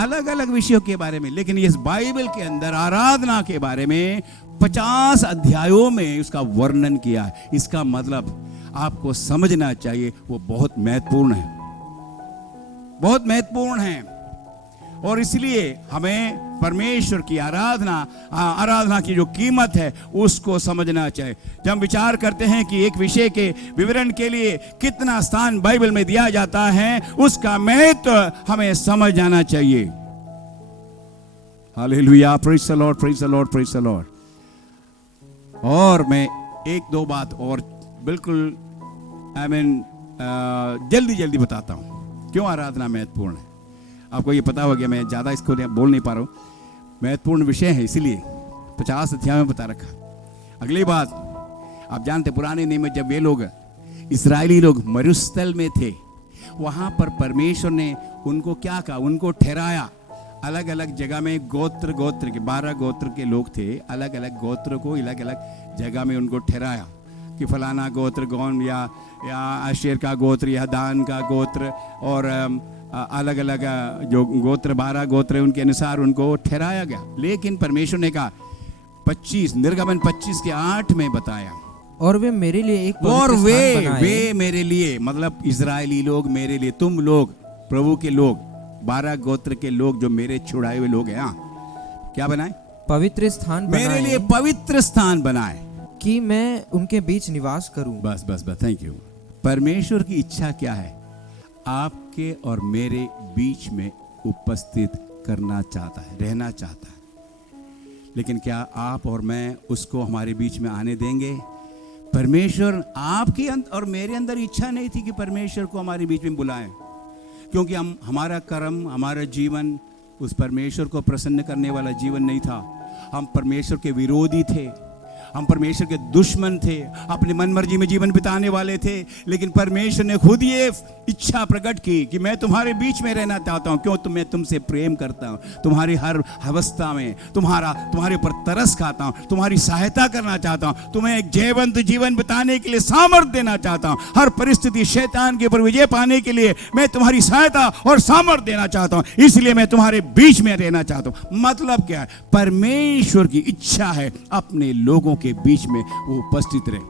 अलग अलग विषयों के बारे में। लेकिन इस बाइबल के अंदर आराधना के बारे में 50 अध्यायों में उसका वर्णन किया है। इसका मतलब आपको समझना चाहिए वो बहुत महत्वपूर्ण है, बहुत महत्वपूर्ण है। और इसलिए हमें परमेश्वर की आराधना की जो कीमत है उसको समझना चाहिए। जब हम विचार करते हैं कि एक विषय के विवरण के लिए कितना स्थान बाइबल में दिया जाता है, उसका महत्व हमें समझ जाना चाहिए। Hallelujah, praise the Lord, praise the Lord, praise the Lord. और मैं 1-2 बात और बिल्कुल जल्दी बताता हूं क्यों आराधना महत्वपूर्ण है। आपको ये पता हो गया, मैं ज़्यादा इसको बोल नहीं पा रहा हूँ। महत्वपूर्ण विषय है इसीलिए 50 अध्याय में बता रखा। अगली बात, आप जानते पुराने नियम में जब वे लोग इस्राएली लोग मरुस्थल में थे, वहाँ पर परमेश्वर ने उनको क्या कहा? उनको ठहराया। अलग अलग जगह में गोत्र के 12 गोत्र के लोग थे, अलग अलग गोत्र को अलग अलग जगह में उनको ठहराया कि फलाना गोत्र गौन या आशेर का गोत्र या दान का गोत्र, और अलग अलग जो गोत्र 12 गोत्र उनके अनुसार उनको ठहराया गया। लेकिन परमेश्वर ने कहा 25 निर्गमन 25 के 8 में बताया, और वे मेरे लिए एक और वे मेरे लिए, मतलब इजरायली लोग मेरे लिए, तुम लोग प्रभु के लोग 12 गोत्र के लोग जो मेरे छुड़ाए हुए लोग हैं, क्या बनाए? पवित्र स्थान बनाए, मेरे लिए पवित्र स्थान बनाए कि मैं उनके बीच निवास करूं। बस थैंक यू। परमेश्वर की इच्छा क्या है? आपके और मेरे बीच में उपस्थित करना चाहता है, रहना चाहता है। लेकिन क्या आप और मैं उसको हमारे बीच में आने देंगे? परमेश्वर आपके और मेरे अंदर इच्छा नहीं थी कि परमेश्वर को हमारे बीच में बुलाएं, क्योंकि हमारा कर्म, हमारा जीवन उस परमेश्वर को प्रसन्न करने वाला जीवन नहीं था। हम परमेश्वर के विरोधी थे, हम परमेश्वर के दुश्मन थे, अपनी मनमर्जी में जीवन बिताने वाले थे, लेकिन परमेश्वर ने खुद ये इच्छा प्रकट की कि मैं तुम्हारे बीच में रहना चाहता हूँ। क्यों? मैं तुमसे प्रेम करता हूँ, तुम्हारी हर अवस्था में तुम्हारे ऊपर तरस खाता हूँ, तुम्हारी सहायता करना चाहता हूँ, तुम्हें एक जयवंत जीवन बिताने के लिए सामर्थ्य देना चाहता हूँ। हर परिस्थिति शैतान के ऊपर विजय पाने के लिए मैं तुम्हारी सहायता और सामर्थ्य देना चाहता हूँ, इसलिए मैं तुम्हारे बीच में रहना चाहता हूँ। मतलब क्या है? परमेश्वर की इच्छा है अपने लोगों के बीच में वो उपस्थित रहे।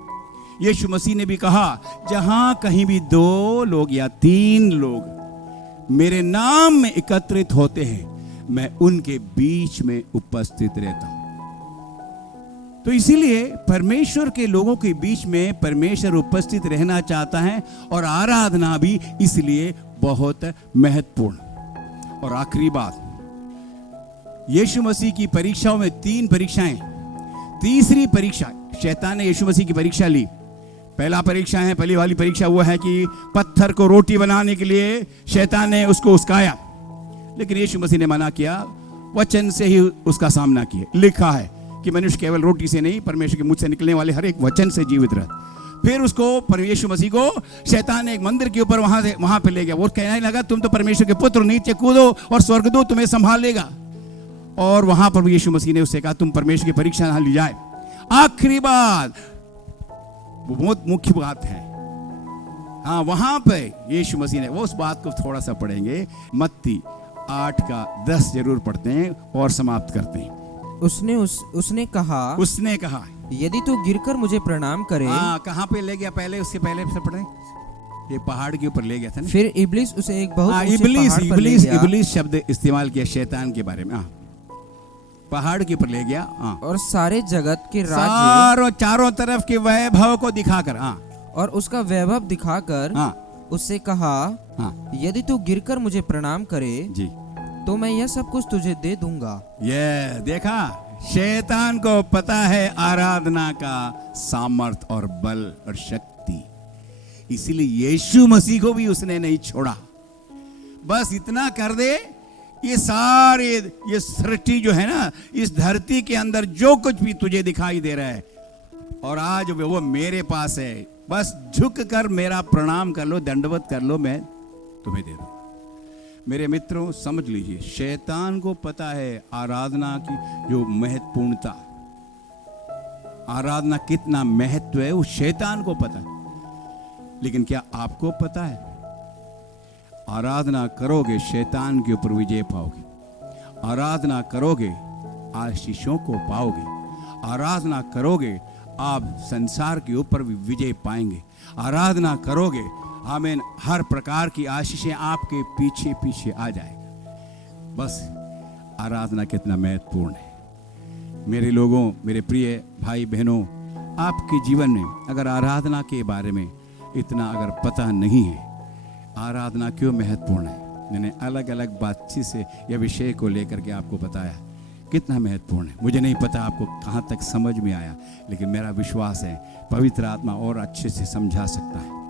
यीशु मसीह ने भी कहा, जहां कहीं भी 2 लोग या 3 लोग मेरे नाम में एकत्रित होते हैं, मैं उनके बीच में उपस्थित रहता हूं। तो इसीलिए परमेश्वर के लोगों के बीच में परमेश्वर उपस्थित रहना चाहता है, और आराधना भी इसलिए बहुत महत्वपूर्ण। और आखिरी बात, यीशु मसीह की परीक्षाओं में 3 परीक्षाएं। तीसरी परीक्षा, शैतान ने यीशु मसीह की परीक्षा ली। पहली वाली परीक्षा वो है कि पत्थर को रोटी बनाने के लिए शैतान ने उसको उस्काया, लेकिन यीशु मसीह ने मना किया, वचन से ही उसका सामना किया। लिखा है कि मनुष्य केवल रोटी से नहीं, परमेश्वर के मुंह से निकलने वाले हर एक वचन से जीवित रहता। फिर उसको यीशु मसीह को शैतान ने एक मंदिर के ऊपर वहां पे ले गया। वो कहने लगा, तुम तो परमेश्वर के पुत्र, नीचे कूदो और स्वर्गदूत तुम्हें संभाल लेगा। और वहां पर यीशु मसीह ने उससे कहा, तुम परमेश्वर की परीक्षा ना ली जाए। आखिरी बात, वो बहुत मुख्य बात है, हाँ, वहां पे यीशु मसीह ने, वो उस बात को थोड़ा सा पढ़ेंगे, मत्ती 8:10 जरूर पढ़ते हैं और समाप्त करते हैं। उसने कहा, यदि तू गिरकर मुझे प्रणाम करे। कहाँ पे ले गया? उससे पहले से पढ़े, ये पहाड़ के ऊपर ले गया था ना। फिर इब्लीस उसे एक बहुत ऊंचे पहाड़ पर ले गया। इब्लीस शब्द इस्तेमाल किया शैतान के बारे में। पहाड़ के ऊपर ले गया, और सारे जगत के राज्य, चारों तरफ के वैभव को दिखाकर, और उसका वैभव दिखाकर उससे कहा, यदि तू गिरकर मुझे प्रणाम करे जी, तो मैं यह सब कुछ तुझे दे दूंगा। ये देखा, शैतान को पता है आराधना का सामर्थ और बल और शक्ति, इसीलिए यीशु मसीह को भी उसने नहीं छोड़ा। बस इतना कर दे, ये सृष्टि जो है ना, इस धरती के अंदर जो कुछ भी तुझे दिखाई दे रहा है, और आज वो मेरे पास है, बस झुक कर मेरा प्रणाम कर लो, दंडवत कर लो, मैं तुम्हें दे दूं। मेरे मित्रों, समझ लीजिए, शैतान को पता है आराधना की जो महत्वपूर्णता, आराधना कितना महत्व है, वो शैतान को पता है। लेकिन क्या आपको पता है? आराधना करोगे शैतान के ऊपर विजय पाओगे, आराधना करोगे आशीषों को पाओगे, आराधना करोगे आप संसार के ऊपर भी विजय पाएंगे, आराधना करोगे, आमीन, हर प्रकार की आशीषें आपके पीछे पीछे आ जाएगा। बस आराधना कितना महत्वपूर्ण है। मेरे लोगों, मेरे प्रिय भाई बहनों, आपके जीवन में अगर आराधना के बारे में इतना अगर पता नहीं है, आराधना क्यों महत्वपूर्ण है, मैंने अलग अलग बातचीत से यह विषय को लेकर के आपको बताया कितना महत्वपूर्ण है। मुझे नहीं पता आपको कहाँ तक समझ में आया, लेकिन मेरा विश्वास है पवित्र आत्मा और अच्छे से समझा सकता है।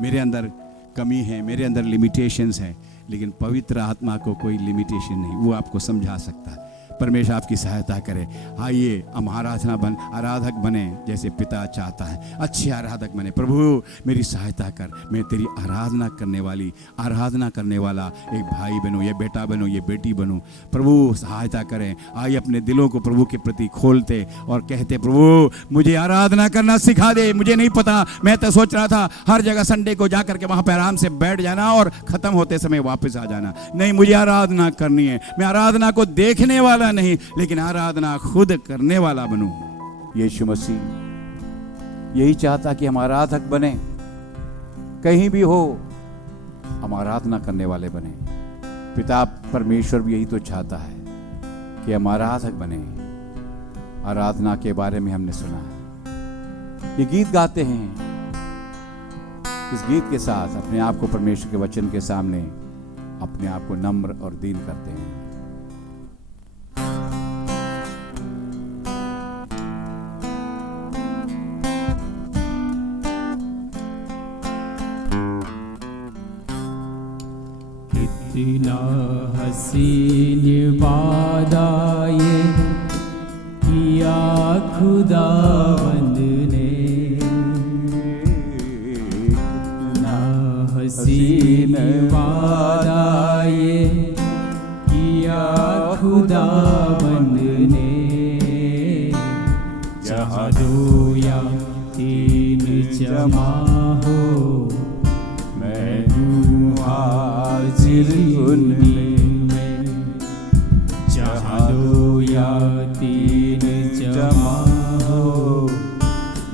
मेरे अंदर कमी है, मेरे अंदर लिमिटेशंस है, लेकिन पवित्र आत्मा को कोई लिमिटेशन नहीं, वो आपको समझा सकता है। परमेश्वर आपकी सहायता करे। आइए हम आराधक बने जैसे पिता चाहता है, अच्छे आराधक बने। प्रभु मेरी सहायता कर, मैं तेरी आराधना करने वाला एक भाई बनूं, ये बेटा बनूं, ये बेटी बनूं। प्रभु सहायता करें। आइए अपने दिलों को प्रभु के प्रति खोलते और कहते, प्रभु मुझे आराधना करना सिखा दे। मुझे नहीं पता, मैं तो सोच रहा था हर जगह संडे को जा करके वहां पर आराम से बैठ जाना और खत्म होते समय वापस आ जाना। नहीं, मुझे आराधना करनी है। मैं आराधना को देखने वाला नहीं, लेकिन आराधना खुद करने वाला बनूं। यीशु मसीह यही चाहता कि हम आराधक बने, कहीं भी हो हम आराधना करने वाले बने। पिता परमेश्वर भी यही तो चाहता है कि हम आराधक बने। आराधना के बारे में हमने सुना है, ये गीत गाते हैं। इस गीत के साथ अपने आप को परमेश्वर के वचन के सामने अपने आप को नम्र और दीन करते हैं। कितना हसीन वादा ये किया खुदावंद ने कितना हसीन वादा ये किया खुदावंद ने, जहाँ 2 या 3 जमा हो मैं हूँ हाजिर उनमें, जहाँ 2 या 3 जमा हो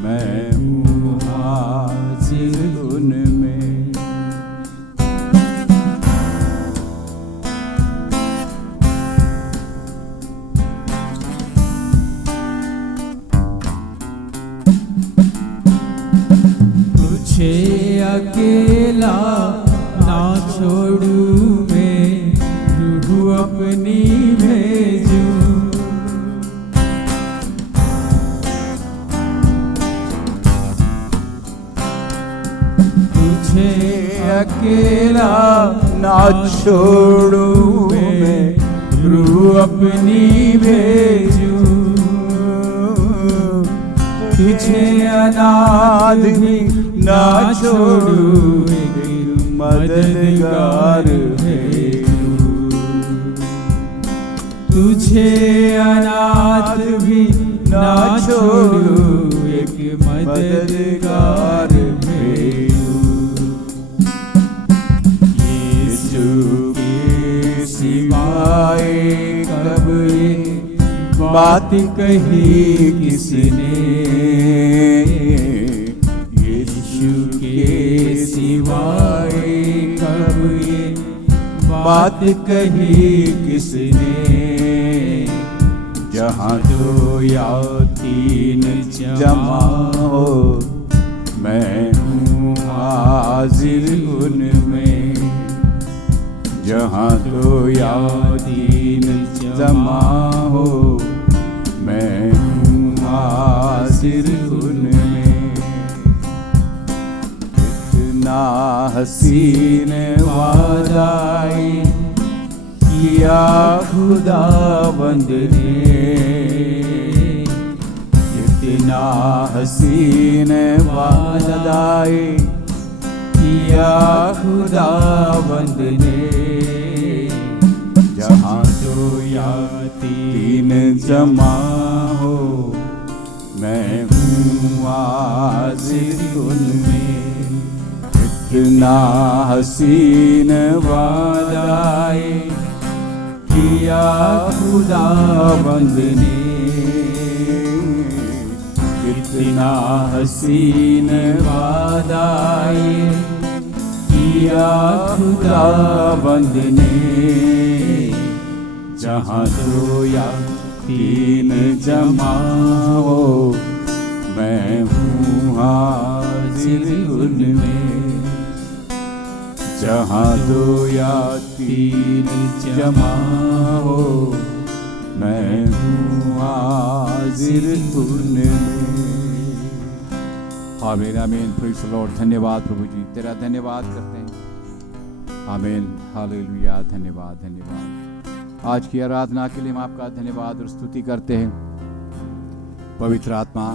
मैं हूँ हाजिर उनमें। तुझे अकेला ना छोड़ू मैं, रूह अपनी भेजूं, तुझे अकेला ना छोड़ू मैं, रूह अपनी भेजूं, तुझे अनाथ भी ना छोड़ू, एक मददगार भेजूं, तुझे अनाथ भी ना छोड़ू, एक मददगार भेजूं। यीशु के सिवाय कब बात कही किसने, यीशु के सिवाय कब ये बात कही किसने, जहाँ 2 या 3 जमा हो मैं हूँ हाजिर उनमें, जहाँ 2 या 3 जमा हो मैं हूँ हाजिर उनमें। कितना हसीन वादा किया खुदावंद ने, कितना हसीन वादा किया खुदावंद ने, जहाँ 2 या 3 जमा हो मैं हूँ हाजिर उनमें। कितना हसीन वादा किया खुदावंद ने, कितना हसीन वादा किया खुदावंद ने, जहाँ 2 या 3 जमा हो मैं हूँ हाजिर उनमें, जहाँ 2 या 3 जमा हो मैं हूँ हाजिर उनमें। आमीन आमीन। Praise the Lord. धन्यवाद प्रभु जी, तेरा धन्यवाद करते हैं। आमीन हालेलुया। धन्यवाद धन्यवाद। आज की आराधना के लिए हम आपका धन्यवाद और स्तुति करते हैं। पवित्र आत्मा,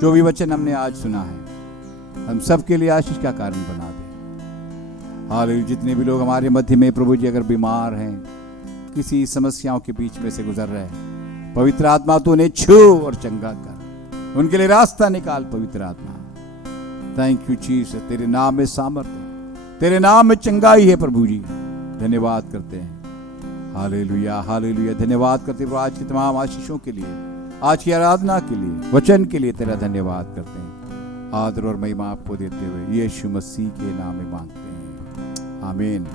जो भी वचन हमने आज सुना है हम सबके लिए आशीष का कारण बना दे। हालेलुया। जितने भी लोग हमारे मध्य में प्रभु जी अगर बीमार हैं, किसी समस्याओं के बीच में से गुजर रहे हैं, पवित्र आत्मा तू उन्हें छू और चंगा कर, उनके लिए रास्ता निकाल। पवित्र आत्मा थैंक यू जीसस, तेरे नाम में सामर्थ्य है, तेरे नाम में चंगाई है प्रभु जी। धन्यवाद करते हैं। Hallelujah hallelujah. धन्यवाद करते हैं आज की तमाम आशीषों के लिए, आज की आराधना के लिए, वचन के लिए तेरा धन्यवाद करते हैं। आदर और महिमा आपको देते हुए यीशु मसीह के नाम में मांगते हैं, आमीन।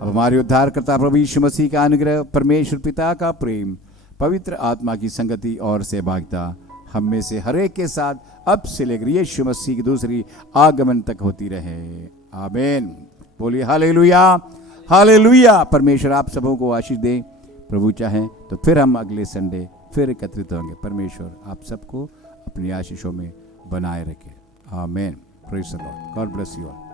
अब हमारे उद्धारकर्ता प्रभु यीशु मसीह का अनुग्रह, परमेश्वर पिता का प्रेम, पवित्र आत्मा की संगति और सहभागिता हम में से हर एक के साथ अब से लेकर यीशु मसीह की दूसरी आगमन तक होती रहे, आमीन। बोलिए हालेलुया हालेलुया। परमेश्वर आप सबों को आशीष दे। प्रभु चाहें तो फिर हम अगले संडे फिर एकत्रित होंगे। परमेश्वर आप सबको अपनी आशीषों में बनाए रखे, आमीन। Praise the Lord. God bless you all.